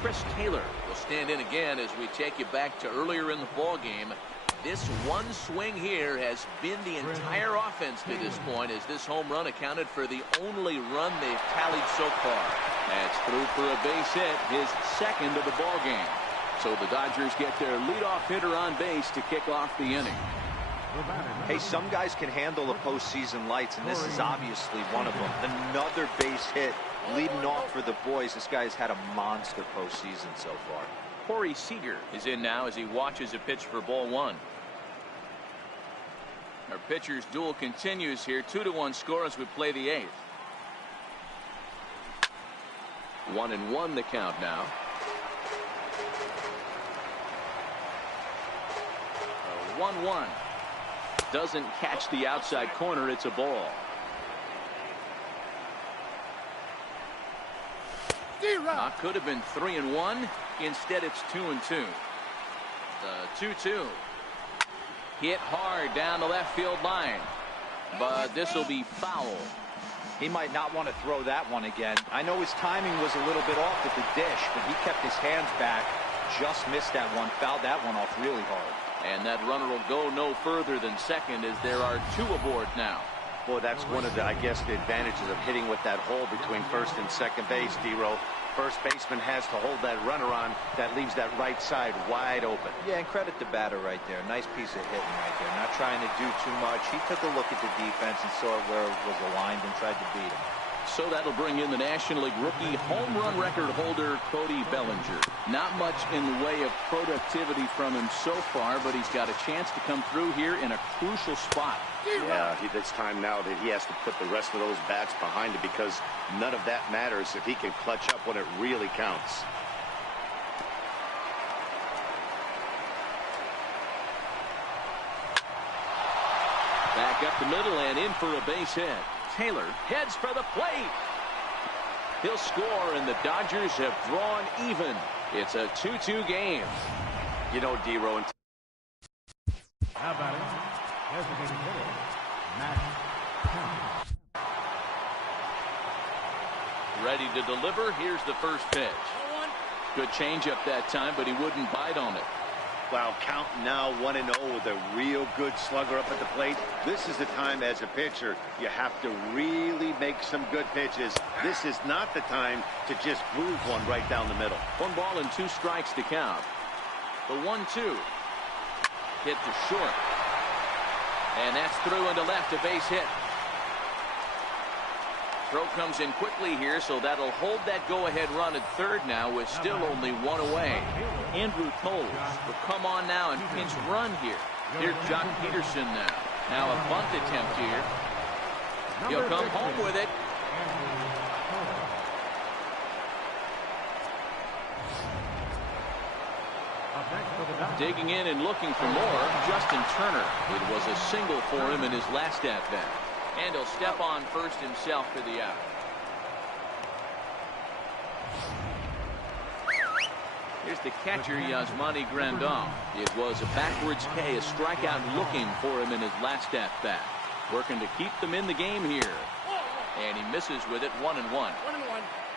Chris Taylor will stand in again as we take you back to earlier in the ball game. This one swing here has been the entire offense to this point, as this home run accounted for the only run they've tallied so far. That's through for a base hit, his second of the ball game. So the Dodgers get their leadoff hitter on base to kick off the inning. Hey, some guys can handle the postseason lights, and this is obviously one of them. Another base hit leading off for the boys. This guy's had a monster postseason so far. Corey Seager is in now as he watches a pitch for ball one. Our pitcher's duel continues here. 2-1 score as we play the eighth. 1-1 the count now. 1-1. Doesn't catch the outside corner. It's a ball. Could have been 3-1. Instead, it's 2-2. The 2-2. Hit hard down the left field line. But this will be foul. He might not want to throw that one again. I know his timing was a little bit off at the dish, but he kept his hands back. Just missed that one. Fouled that one off really hard. And that runner will go no further than second as there are two aboard now. Boy, that's one of the, I guess, the advantages of hitting with that hole between first and second base, D-Row. First baseman has to hold that runner on. That leaves that right side wide open. Yeah, and credit the batter right there. Nice piece of hitting right there. Not trying to do too much. He took a look at the defense and saw where it was aligned and tried to beat him. So that'll bring in the National League rookie home run record holder Cody Bellinger. Not much in the way of productivity from him so far, but he's got a chance to come through here in a crucial spot. Yeah, it's time now that he has to put the rest of those bats behind it, because none of that matters if he can clutch up when it really counts. Back up the middle and in for a base hit. Taylor heads for the plate. He'll score, and the Dodgers have drawn even. It's a 2-2 game. You know, D-Row. How about it? Designated hitter, Matt Kemp. Ready to deliver. Here's the first pitch. Good changeup that time, but he wouldn't bite on it. Wow, count now 1-0 with a real good slugger up at the plate. This is the time as a pitcher you have to really make some good pitches. This is not the time to just groove one right down the middle. 1 ball and 2 strikes to count. The 1-2. Hit to short. And that's through into left, a base hit. Throw comes in quickly here, so that'll hold that go-ahead run at third now with still only 1 away. Andrew Toles will come on now and pinch run here. Here's Jock Peterson now. Now a bunt attempt here. He'll come home with it. Digging in and looking for more, Justin Turner. It was a single for him in his last at-bat. And he'll step on first himself for the out. Here's the catcher, Yasmani Grandal. It was a backwards K, a strikeout looking for him in his last at-bat. Working to keep them in the game here. And he misses with it, 1-1.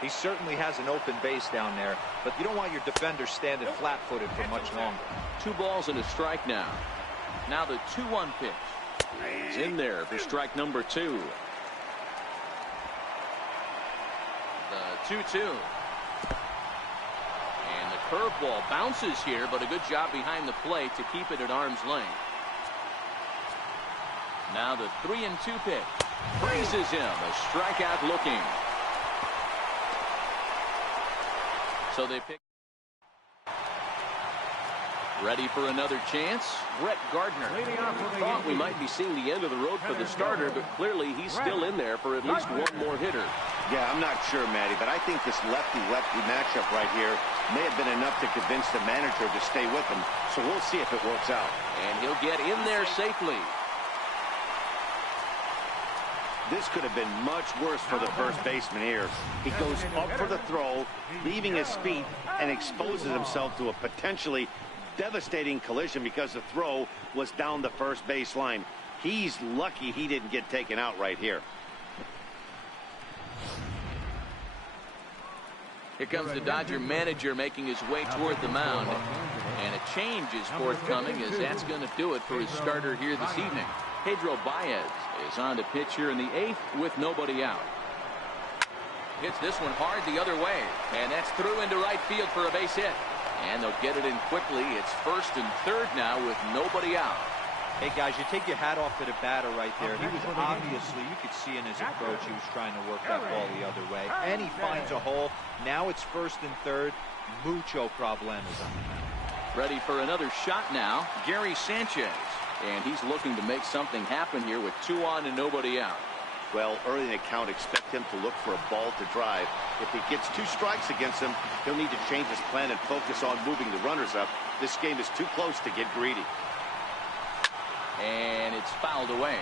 He certainly has an open base down there, but you don't want your defender standing flat-footed for much longer. 2 balls and a strike now. Now the 2-1 pitch. He's in there for strike number 2. The 2-2. And the curveball bounces here, but a good job behind the plate to keep it at arm's length. Now the 3-2 pitch. Freezes him. A strikeout looking. So they pick. Ready for another chance? Brett Gardner. Thought we might be seeing the end of the road for the starter, but clearly he's still in there for at least 1 more hitter. Yeah, I'm not sure, Matty, but I think this lefty-lefty matchup right here may have been enough to convince the manager to stay with him. So we'll see if it works out. And he'll get in there safely. This could have been much worse for the first baseman here. He goes up for the throw, leaving his feet, and exposes himself to a potentially devastating collision because the throw was down the first base line. He's lucky he didn't get taken out right here. Here comes the Dodger manager making his way toward the mound. And a change is forthcoming, as that's going to do it for his starter here this evening. Pedro Baez is on to pitch here in the 8th with nobody out. Hits this one hard the other way, and that's through into right field for a base hit. And they'll get it in quickly. It's 1st and 3rd now with nobody out. Hey, guys, you take your hat off to the batter right there. He was obviously, you could see in his approach, he was trying to work that ball the other way. And he finds a hole. Now it's 1st and 3rd. Mucho problemas on the mound. Ready for another shot now, Gary Sanchez. And he's looking to make something happen here with 2 on and nobody out. Well, early in the count, expect him to look for a ball to drive. If he gets 2 strikes against him, he'll need to change his plan and focus on moving the runners up. This game is too close to get greedy. And it's fouled away.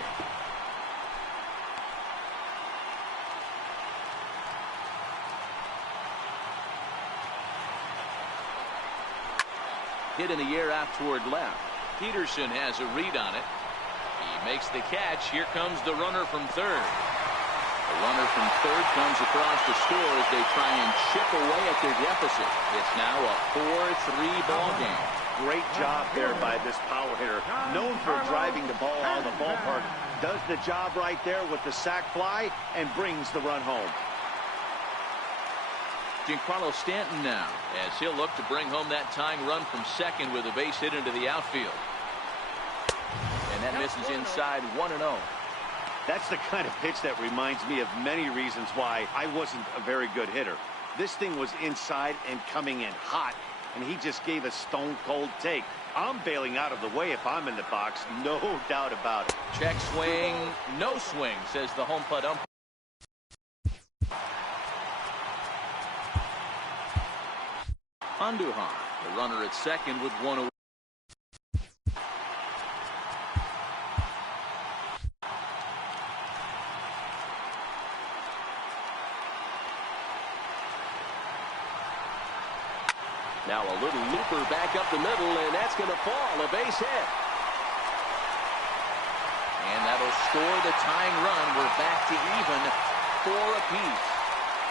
Hit in the air out toward left. Peterson has a read on it. He makes the catch. Here comes the runner from 3rd. The runner from 3rd comes across the score as they try and chip away at their deficit. It's now a 4-3 ball game. Great job there by this power hitter. Known for driving the ball out of the ballpark. Does the job right there with the sac fly and brings the run home. Giancarlo Stanton now, as he'll look to bring home that tying run from 2nd with a base hit into the outfield. And that misses inside 1-0. That's the kind of pitch that reminds me of many reasons why I wasn't a very good hitter. This thing was inside and coming in hot, and he just gave a stone-cold take. I'm bailing out of the way if I'm in the box, no doubt about it. Check swing, no swing, says the home plate umpire. Andujar, the runner at 2nd with 1 away. Now a little looper back up the middle, and that's going to fall. A base hit. And that'll score the tying run. We're back to even 4 apiece.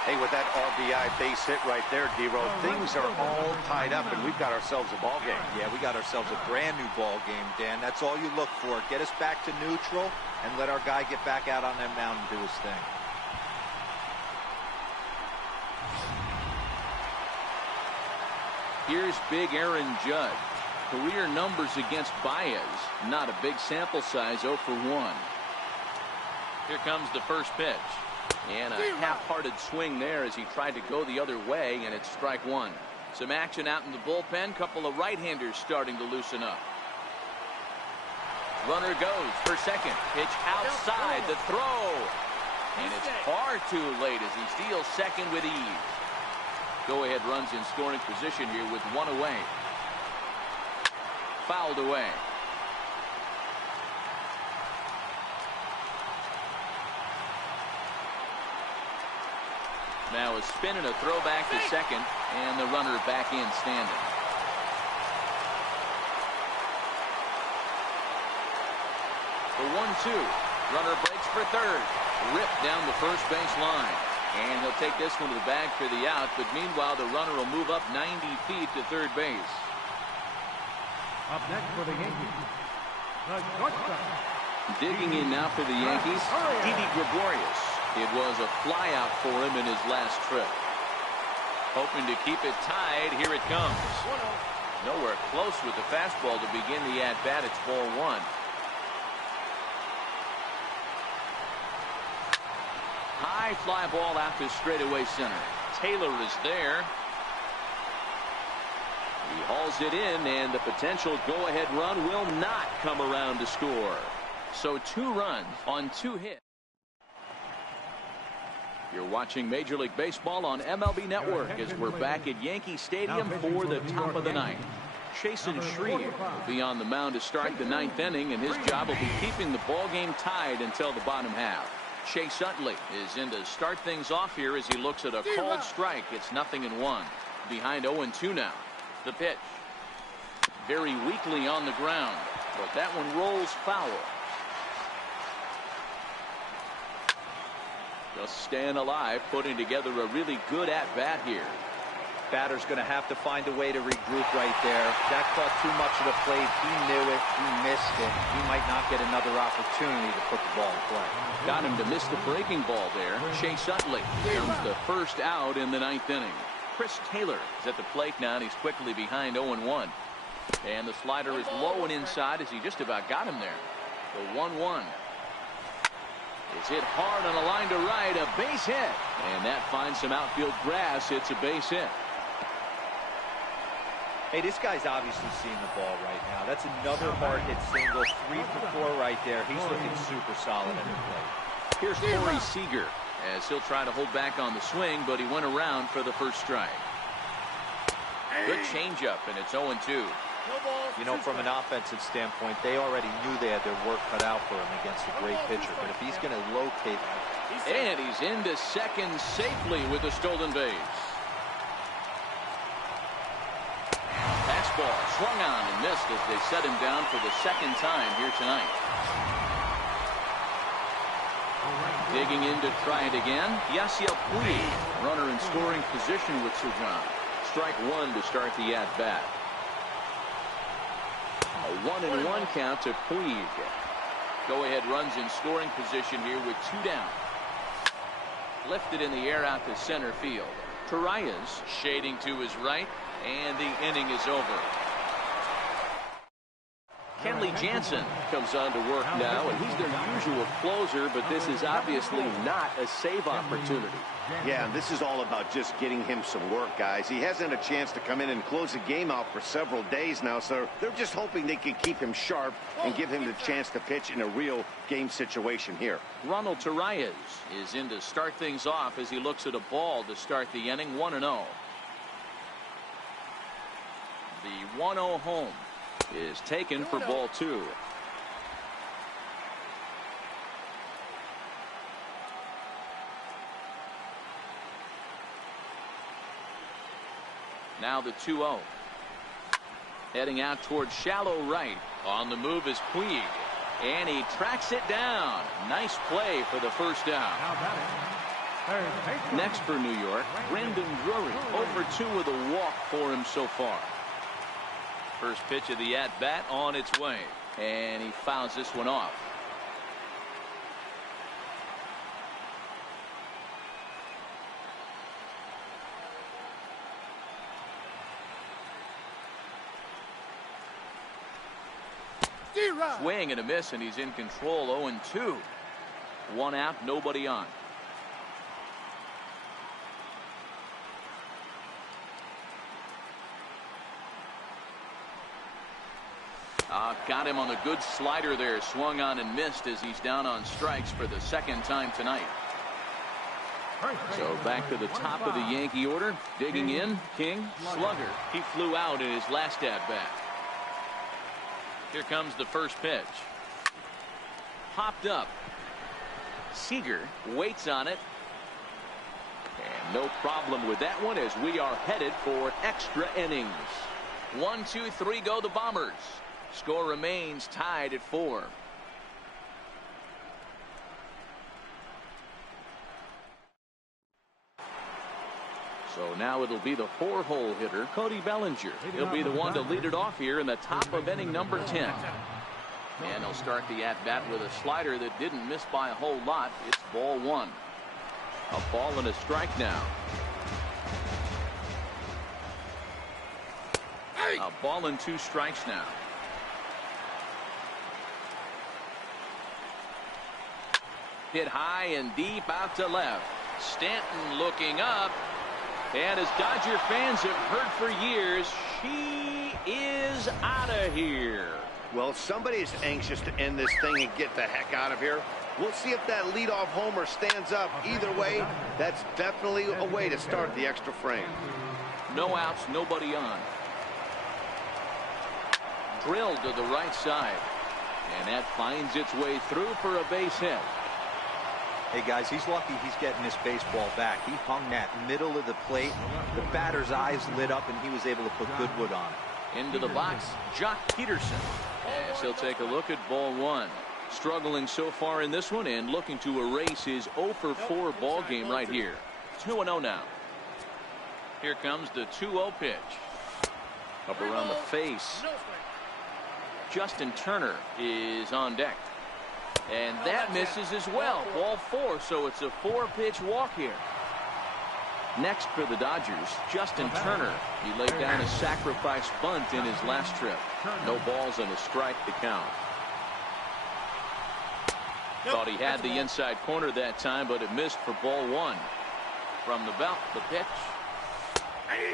Hey, with that RBI base hit right there, D-Roll, things are all tied up, and we've got ourselves a ball game. Yeah, we got ourselves a brand new ball game, Dan. That's all you look for. Get us back to neutral and let our guy get back out on that mound and do his thing. Here's big Aaron Judge. Career numbers against Baez. Not a big sample size, 0 for 1. Here comes the first pitch. And a half-hearted swing there as he tried to go the other way, and it's strike 1. Some action out in the bullpen. Couple of right-handers starting to loosen up. Runner goes for 2nd. Pitch outside the throw. And it's far too late as he steals 2nd with ease. Go-ahead runs in scoring position here with 1 away. Fouled away. Now a spin and a throw back to 2nd, and the runner back in standing. The 1-2. Runner breaks for 3rd. Ripped down the first base line. And he'll take this one to the bag for the out, but meanwhile the runner will move up 90 feet to 3rd base. Up next for the Yankees, the shortstop. Digging in now for the Yankees, Didi Gregorius. It was a flyout for him in his last trip. Hoping to keep it tied. Here it comes. Nowhere close with the fastball to begin the at-bat. It's ball 1. High fly ball out to straightaway center. Taylor is there. He hauls it in, and the potential go-ahead run will not come around to score. So 2 runs on 2 hits. You're watching Major League Baseball on MLB Network as we're back at Yankee Stadium for the top of the 9th. Chasen Shreve will be on the mound to start the 9th inning, and his job will be keeping the ball game tied until the bottom half. Chase Utley is in to start things off here as he looks at a called strike. It's 0-1. Behind 0-2 now. The pitch. Very weakly on the ground, but that one rolls foul. Just staying alive, putting together a really good at-bat here. Batter's going to have to find a way to regroup right there. That caught too much of the plate. He knew it. He missed it. He might not get another opportunity to put the ball in play. Got him to miss the breaking ball there. Chase Utley comes the first out in the 9th inning. Chris Taylor is at the plate now, and he's quickly behind 0-1. And the slider is low and inside as he just about got him there. The 1-1. It's hit hard on a line to right, a base hit. And that finds some outfield grass. It's a base hit. Hey, this guy's obviously seeing the ball right now. That's another hard hit single. 3 for 4 right there. He's looking super solid at the plate. Here's Corey Seager as he'll try to hold back on the swing, but he went around for the first strike. Good changeup, and it's 0-2. You know, from an offensive standpoint, they already knew they had their work cut out for him against a great pitcher. But if he's going to locate him. And he's into second safely with a stolen base. Fastball swung on and missed as they set him down for the second time here tonight. Digging in to try it again, Yasiel Puig, runner in scoring position with Sir John. Strike one to start the at-bat. A 1-1 count to Puig. Go-ahead runs in scoring position here with 2 down. Lifted in the air out to center field. Torreyes shading to his right, and the inning is over. Kenley Jansen comes on to work now, and he's their usual closer, but this is obviously not a save opportunity. Yeah, and this is all about just getting him some work, guys. He hasn't had a chance to come in and close the game out for several days now, so they're just hoping they can keep him sharp and give him the chance to pitch in a real game situation here. Ronald Torreyes is in to start things off as he looks at a ball to start the inning. 1-0. The 1-0 home is taken for ball 2. Now the 2-0. Heading out towards shallow right. On the move is Puig. And he tracks it down. Nice play for the first down. Next for New York, Brandon Drury. Over 2 with a walk for him so far. First pitch of the at-bat on its way. And he fouls this one off. Swing and a miss, and he's in control. 0-2. 1 out, nobody on. Got him on a good slider there. Swung on and missed as he's down on strikes for the second time tonight. So back to the top of the Yankee order. Digging in, King, slugger. He flew out in his last at-bat. Here comes the first pitch. Popped up. Seager waits on it. And no problem with that one as we are headed for extra innings. 1, 2, 3 go the Bombers. Score remains tied at 4. So now it'll be the 4-hole hitter, Cody Bellinger. He'll be the one to lead it off here in the top of inning number 10. And he'll start the at-bat with a slider that didn't miss by a whole lot. It's ball 1. A ball and a strike now. A ball and 2 strikes now. Hit high and deep out to left. Stanton looking up. And as Dodger fans have heard for years, she is out of here. Well, somebody is anxious to end this thing and get the heck out of here. We'll see if that leadoff homer stands up. Either way, that's definitely a way to start the extra frame. No outs, nobody on. Drilled to the right side. And that finds its way through for a base hit. Hey, guys, he's lucky he's getting this baseball back. He hung that middle of the plate. The batter's eyes lit up, and he was able to put good wood on it. Into the box, Jock Peterson. As he'll take a look at ball 1. Struggling so far in this one and looking to erase his 0-for-4 ball game right here. 2-0 now. Here comes the 2-0 pitch. Up around the face. Justin Turner is on deck. And that misses as well. Ball 4, so it's a 4-pitch walk here. Next for the Dodgers, Justin Turner. He laid down a sacrifice bunt in his last trip. No balls and a strike to count. Thought he had the inside corner that time, but it missed for ball one. From the belt, the pitch.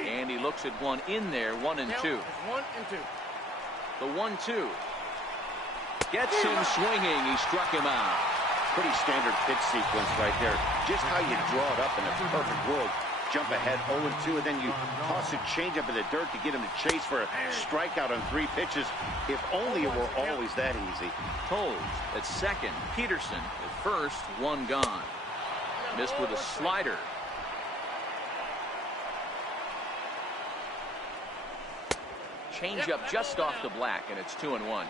And he looks at one in there, 1-2. 1-2. The 1-2. Gets him swinging. He struck him out. Pretty standard pitch sequence right there. Just how you draw it up in a perfect world. Jump ahead 0-2, and then you toss a changeup in the dirt to get him to chase for a strikeout on 3 pitches. If only it were always that easy. Toles at second. Peterson at first. 1 gone. Missed with a slider. Changeup just off the black, and it's 2-1.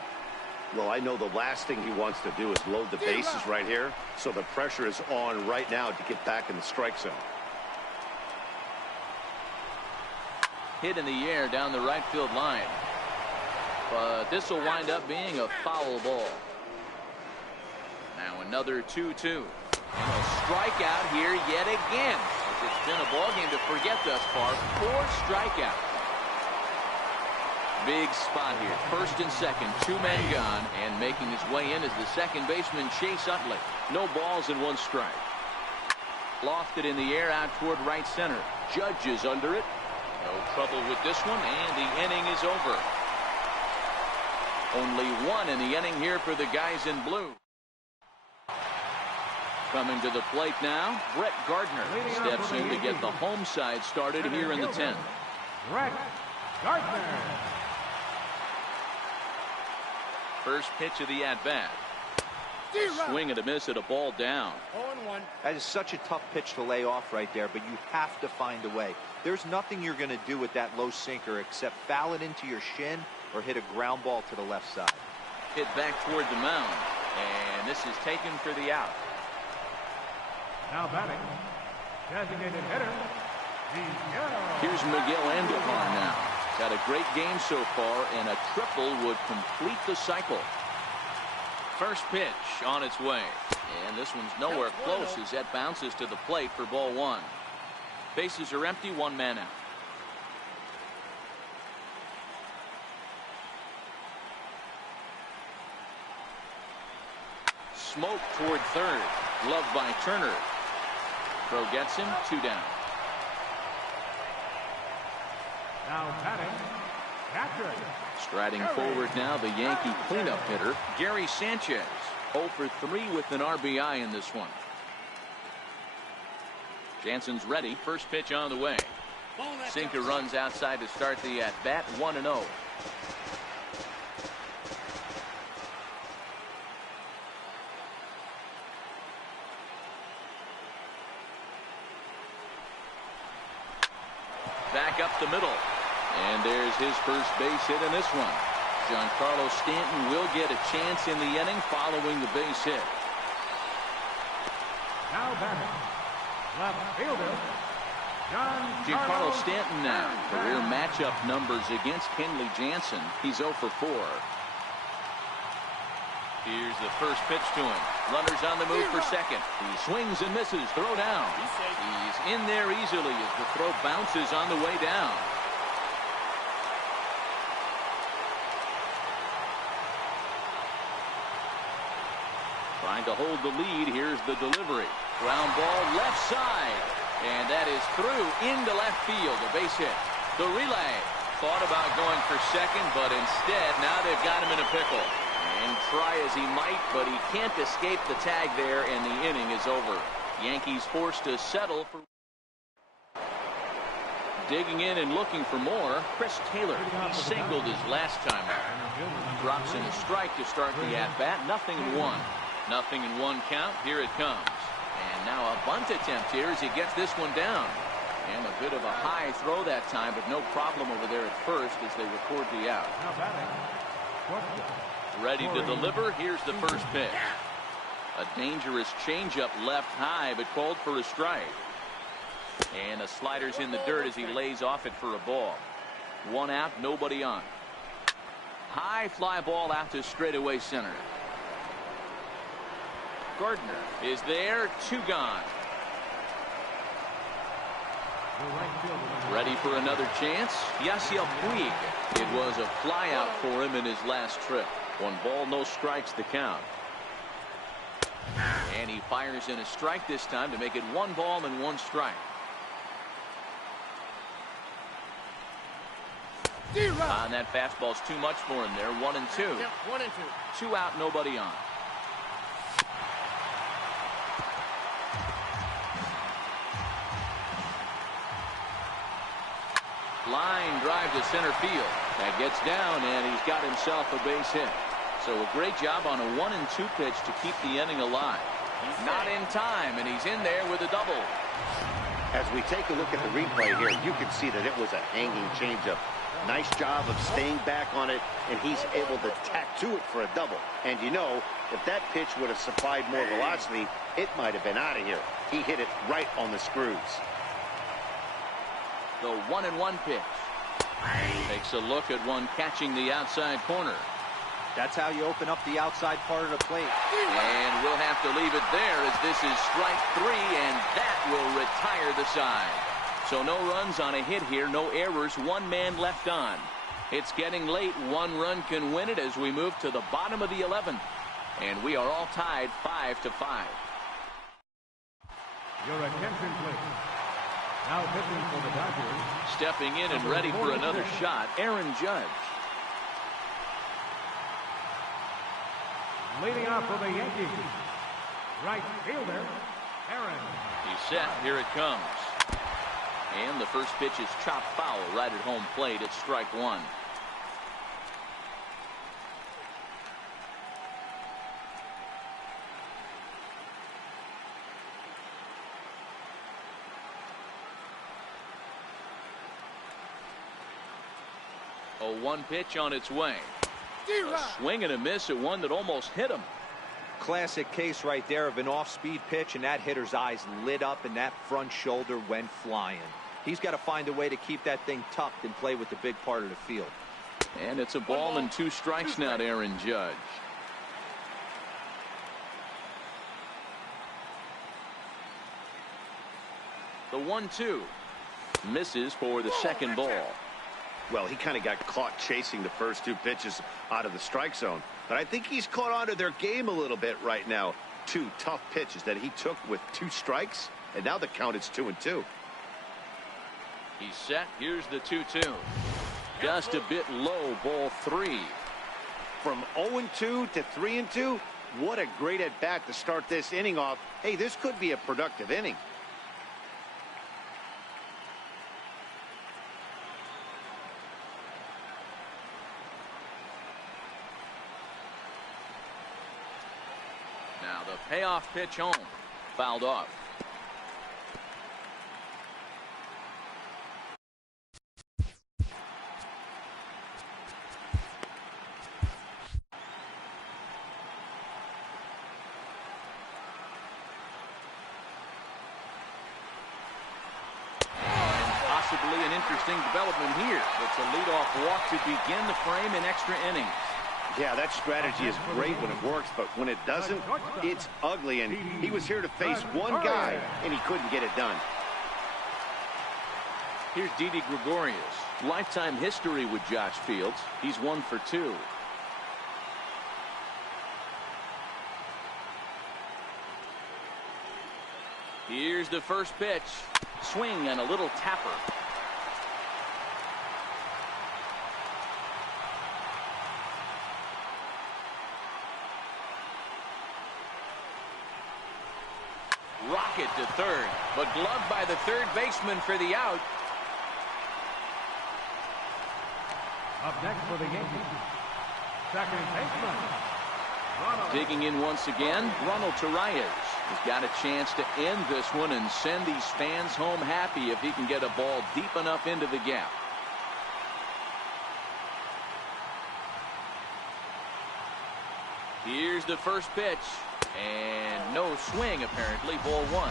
Well, I know the last thing he wants to do is load the bases right here, so the pressure is on right now to get back in the strike zone. Hit in the air down the right field line. But this will wind up being a foul ball. Now another 2-2. And a strikeout here yet again. It's been a ball game to forget thus far. 4 strikeouts. Big spot here. First and second, 2 men gone, and making his way in is the second baseman Chase Utley. No balls and 1 strike. Lofted in the air out toward right center. Judge is under it. No trouble with this one, and the inning is over. Only 1 in the inning here for the guys in blue. Coming to the plate now, Brett Gardner steps in to get the home side started here in the 10th. Brett Gardner. First pitch of the at-bat. Swing and a miss at a ball down. 0-1. That is such a tough pitch to lay off right there, but you have to find a way. There's nothing you're going to do with that low sinker except foul it into your shin or hit a ground ball to the left side. Hit back toward the mound, and this is taken for the out. Now batting, designated hitter, Miguel. Here's Miguel Andujar now. Got a great game so far, and a triple would complete the cycle. First pitch on its way, and this one's nowhere close as that bounces to the plate for ball 1. Bases are empty, 1 man out. Smoke toward third. Glove by Turner. Throw gets him, 2 down. Now batting, Patrick. Striding forward now, the Yankee cleanup hitter, Gary Sanchez. 0 for 3 with an RBI in this one. Jansen's ready. First pitch on the way. Sinker runs outside to start the at-bat. 1-0. Back up the middle. And there's his first base hit in this one. Giancarlo Stanton will get a chance in the inning following the base hit. Now batting, left fielder, Giancarlo Stanton now. Career matchup numbers against Kenley Jansen. He's 0 for 4. Here's the first pitch to him. Runners on the move for second. He swings and misses. Throw down. He's in there easily as the throw bounces on the way down. Trying to hold the lead. Here's the delivery. Ground ball left side. And that is through into left field. A base hit. The relay. Thought about going for second, but instead now they've got him in a pickle. And try as he might, but he can't escape the tag there, and the inning is over. Yankees forced to settle for. Digging in and looking for more, Chris Taylor. He singled his last time out. Drops in a strike to start the at-bat. 0-1. 0-1 count. Here it comes. And now a bunt attempt here as he gets this one down. And a bit of a high throw that time, but no problem over there at first as they record the out. Ready to deliver. Here's the first pitch. A dangerous changeup left high, but called for a strike. And a slider's in the dirt as he lays off it for a ball. 1 out, nobody on. High fly ball out to straightaway center. Gardner is there, 2 gone. The right fielder. Ready for another chance? Yasiel Puig. It was a flyout for him in his last trip. 1 ball, no strikes to count. And he fires in a strike this time to make it 1 ball and 1 strike. And that fastball's too much for him there. 1 and 2. Yep, 1 and 2. 2 out, nobody on. Line drive to center field. That gets down, and he's got himself a base hit. So a great job on a 1 and 2 pitch to keep the inning alive. Not in time, and he's in there with a double. As we take a look at the replay here, you can see that it was a hanging changeup. Nice job of staying back on it, and he's able to tack to it for a double. And you know, if that pitch would have supplied more velocity, it might have been out of here. He hit it right on the screws. The 1-1 pitch. Takes a look at one catching the outside corner. That's how you open up the outside part of the plate. And we'll have to leave it there as this is strike 3, and that will retire the side. So no runs on a hit here, no errors, 1 man left on. It's getting late. 1 run can win it as we move to the bottom of the 11th. And we are all tied 5-5. Your attention, please. Now pitching for the Dodgers. Stepping in and ready for another shot, Aaron Judge. Leading off for the Yankees, right fielder, Aaron. He's set. Here it comes. And the first pitch is chopped foul right at home plate. It's strike 1. A 1 pitch on its way. A swing and a miss at one that almost hit him. Classic case right there of an off-speed pitch, and that hitter's eyes lit up and that front shoulder went flying. He's got to find a way to keep that thing tucked and play with the big part of the field. And it's a ball and 2 strikes now to Aaron Judge. The 1-2 misses for the second ball. Well, he kind of got caught chasing the first 2 pitches out of the strike zone. But I think he's caught on to their game a little bit right now. 2 tough pitches that he took with 2 strikes, and now the count is 2-2. He's set. Here's the 2-2. Just a bit low, ball 3. From 0-2 to 3-2, what a great at-bat to start this inning off. Hey, this could be a productive inning. Now the payoff pitch home. Fouled off. Possibly an interesting development here. It's a leadoff walk to begin the frame in extra innings. Yeah, that strategy is great when it works, but when it doesn't, it's ugly. And he was here to face one guy, and he couldn't get it done. Here's Didi Gregorius. Lifetime history with Josh Fields. He's 1 for 2. Here's the first pitch. Swing and a little tapper. Rocket to third, but gloved by the third baseman for the out. Up next for the Yankees, second baseman, Ronald. Digging in once again, Ronald Torreyes has got a chance to end this one and send these fans home happy if he can get a ball deep enough into the gap. Here's the first pitch. And no swing, apparently. Ball 1.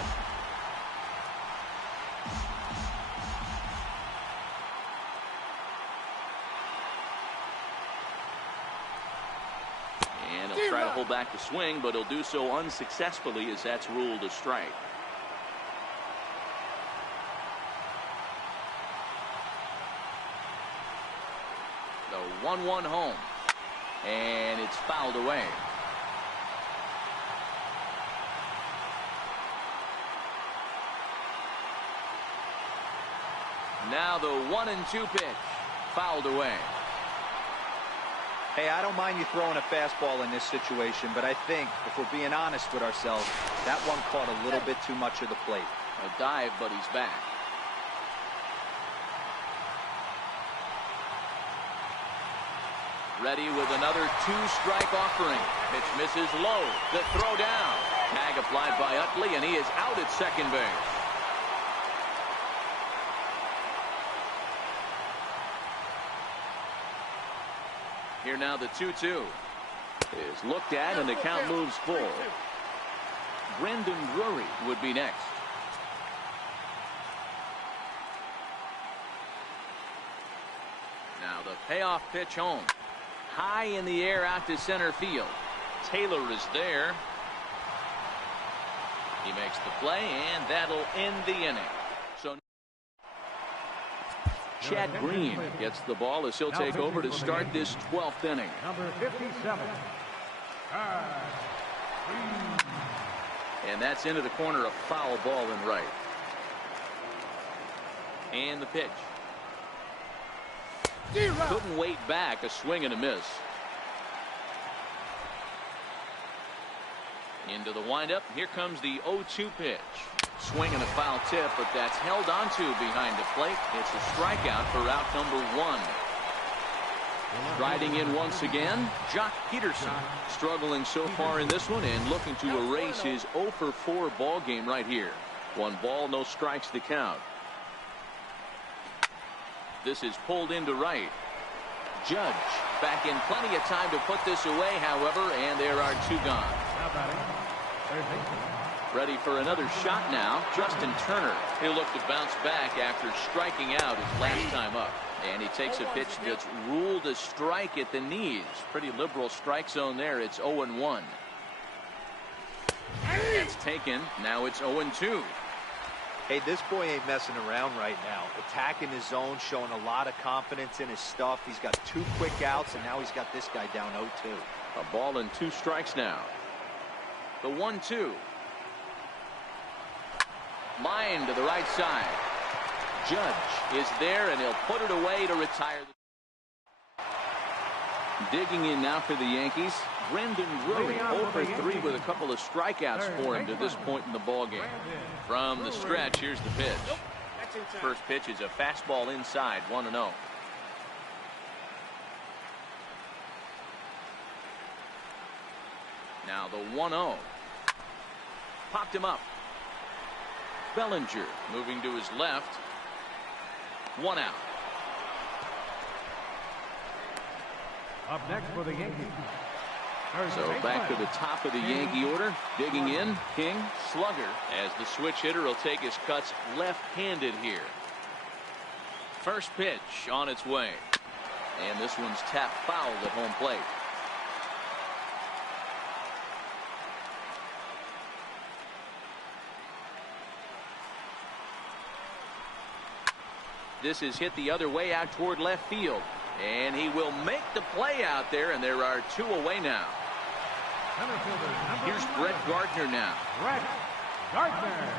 And he'll try to hold back the swing, but he'll do so unsuccessfully as that's ruled a strike. 1-1 home. And it's fouled away. Now the 1-2 pitch. Fouled away. Hey, I don't mind you throwing a fastball in this situation, but I think, if we're being honest with ourselves, that one caught a little bit too much of the plate. A dive, but he's back. Ready with another 2-strike offering. Pitch misses low. The throw down. Tag applied by Utley, and he is out at second base. Here now the 2-2 is looked at, and the count moves full. Brendan Drury would be next. Now the payoff pitch home. High in the air out to center field. Taylor is there. He makes the play, and that'll end the inning. So Chad Green gets the ball as he'll take over to start this 12th inning. Number 57. And that's into the corner, a foul ball in right. And the pitch. Couldn't wait back, a swing and a miss. Into the windup. Here comes the 0-2 pitch. Swing and a foul tip, but that's held onto behind the plate. It's a strikeout for out number 1. Riding in once again, Jock Peterson. Struggling so far in this one and looking to erase his 0-for-4 ball game right here. 1 ball, no strikes to count. This is pulled into right. Judge back in plenty of time to put this away, however, and there are 2 gone. Ready for another shot now, Justin Turner. He'll look to bounce back after striking out his last time up. And he takes a pitch that's ruled a strike at the knees. Pretty liberal strike zone there. It's 0-1. That's taken. Now it's 0-2. Hey, this boy ain't messing around right now. Attacking his zone, showing a lot of confidence in his stuff. He's got 2 quick outs, and now he's got this guy down 0-2. A ball and 2 strikes now. The 1-2. Line to the right side. Judge is there, and he'll put it away to retire. Digging in now for the Yankees, Brendan Drury, 0-for-3 with a couple of strikeouts for him to this point in the ballgame. From the stretch, here's the pitch. First pitch is a fastball inside, 1-0. Now the 1-0. Popped him up. Bellinger moving to his left. 1 out. Up next for the Yankees. So back to the top of the Yankee order. Digging in, King, Slugger, as the switch hitter will take his cuts left-handed here. First pitch on its way. And this one's tapped foul at home plate. This is hit the other way out toward left field. And he will make the play out there, and there are 2 away now. Here's Brett Gardner now. Brett Gardner.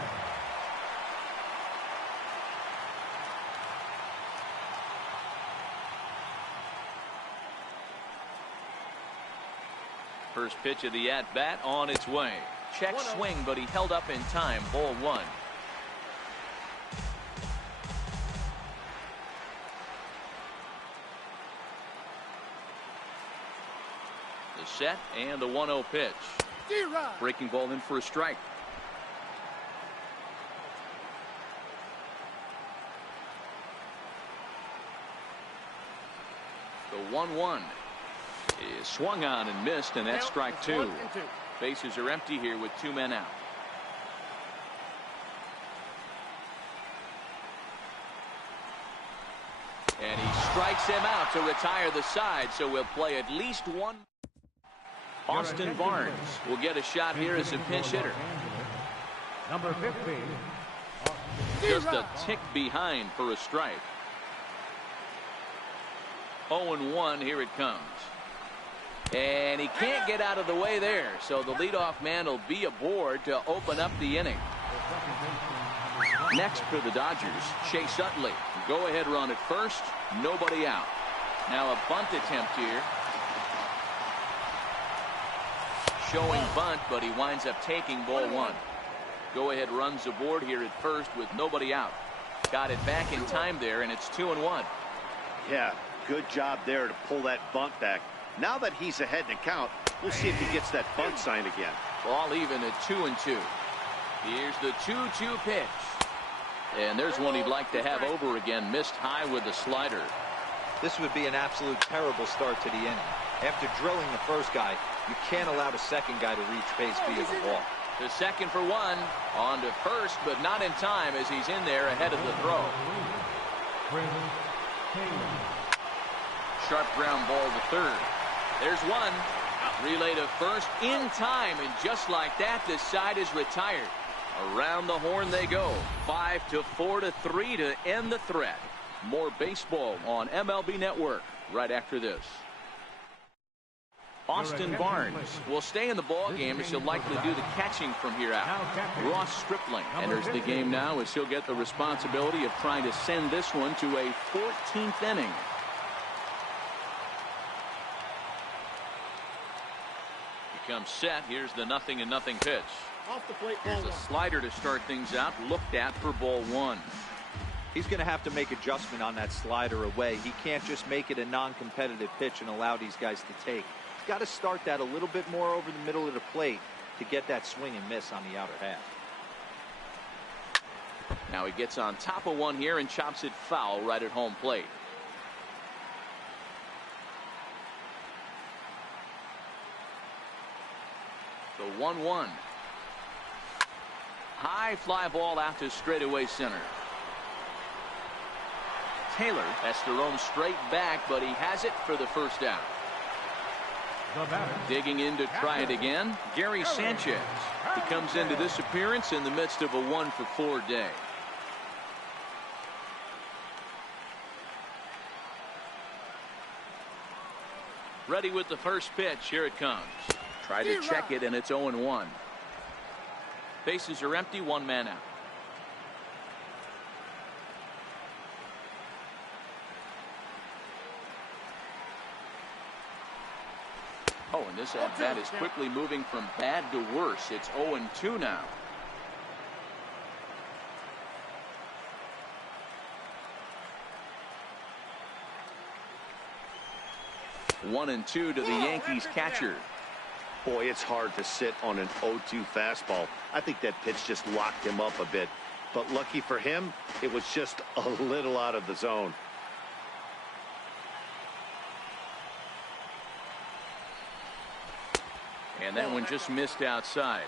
First pitch of the at-bat on its way. Check swing, but he held up in time. Ball 1. The set and the 1-0 pitch. Breaking ball in for a strike. The 1-1 is swung on and missed, and that's strike 2. Bases are empty here with 2 men out. And he strikes him out to retire the side, so we'll play at least 1. Austin Barnes will get a shot here as a pinch hitter. Number 15. Just a tick behind for a strike. 0-1. Here it comes. And he can't get out of the way there. So the leadoff man will be aboard to open up the inning. Next for the Dodgers, Chase Utley. Go ahead run at first. Nobody out. Now a bunt attempt here. Showing bunt, but he winds up taking ball one. Go ahead runs aboard here at first with nobody out. Got it back in time there, and it's 2-1. Yeah, good job there to pull that bunt back. Now that he's ahead in the count, we'll see if he gets that bunt sign again. Ball even at 2-2. Here's the 2-2 pitch. And there's one he'd like to have over again. Missed high with the slider. This would be an absolute terrible start to the inning. After drilling the first guy, you can't allow the second guy to reach base via the ball. To second for one. On to first, but not in time as he's in there ahead of the throw. Sharp ground ball to third. There's one. Relay to first in time, and just like that, the side is retired. Around the horn they go. 5-4-3 to end the threat. More baseball on MLB Network right after this. Austin Barnes will stay in the ball game as he'll likely do the catching from here out. Ross Stripling enters the game now as he'll get the responsibility of trying to send this one to a 14th inning. Comes set. Here's the 0-0 pitch. Off the plate, Here's a slider to start things out. Looked at for ball one. He's going to have to make adjustment on that slider away. He can't just make it a non-competitive pitch and allow these guys to take. He's got to start that a little bit more over the middle of the plate to get that swing and miss on the outer half. Now he gets on top of one here and chops it foul right at home plate. The 1-1. High fly ball out to straightaway center. Taylor has to roam straight back, but he has it for the first down. Digging in to try it again, Gary Sanchez. He comes into this appearance in the midst of a 1-for-4 day. Ready with the first pitch. Here it comes. Try to check it, and it's 0-1. Bases are empty, one man out. Oh, and this at-bat is quickly moving from bad to worse. It's 0-2 now. One and two to the Yankees catcher. Boy, it's hard to sit on an 0-2 fastball. I think that pitch just locked him up a bit. But lucky for him, it was just a little out of the zone. And that one just missed outside.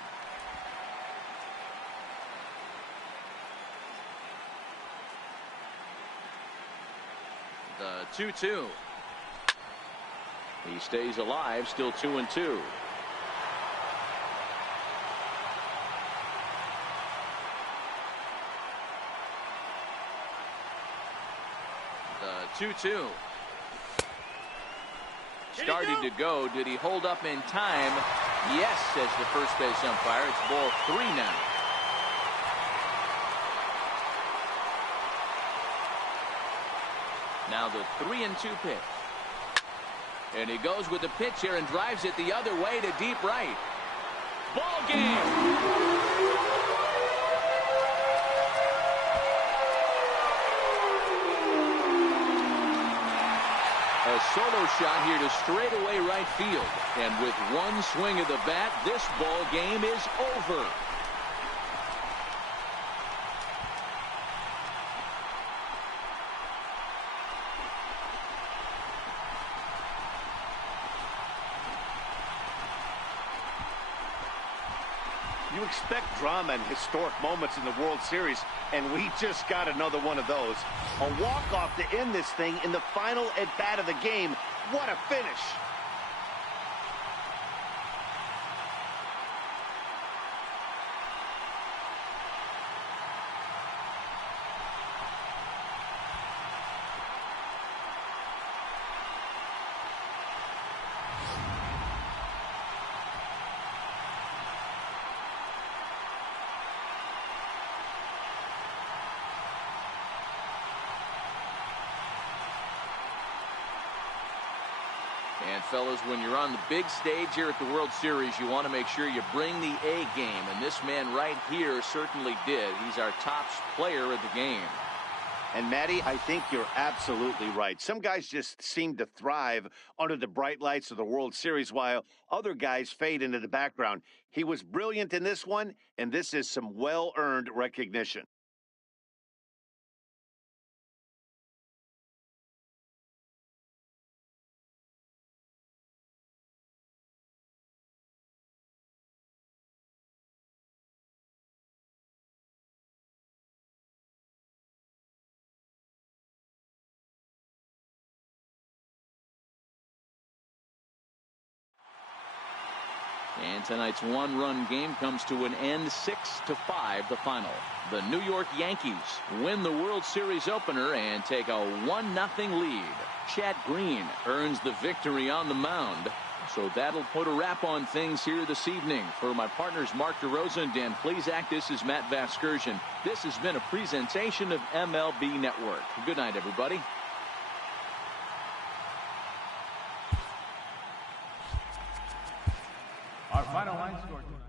The 2-2. He stays alive, still 2-2. The 2-2. Started to go. Did he hold up in time? Yes, says the first base umpire. It's ball three now. Now the 3-2 pitch. And he goes with the pitch here and drives it the other way to deep right. Ball game. A solo shot here to straightaway right field. And with one swing of the bat, this ball game is over. You expect drama and historic moments in the World Series, and we just got another one of those. A walk-off to end this thing in the final at-bat of the game. What a finish. And, fellas, when you're on the big stage here at the World Series, you want to make sure you bring the A game. And this man right here certainly did. He's our top player of the game. And, Matty, I think you're absolutely right. Some guys just seem to thrive under the bright lights of the World Series, while other guys fade into the background. He was brilliant in this one, and this is some well-earned recognition. And tonight's one-run game comes to an end, 6-5 the final. The New York Yankees win the World Series opener and take a 1-0 lead. Chad Green earns the victory on the mound. So that'll put a wrap on things here this evening. For my partners Mark DeRosa and Dan Plezak, this is Matt Vasgersian. This has been a presentation of MLB Network. Good night, everybody. Our final line score tonight.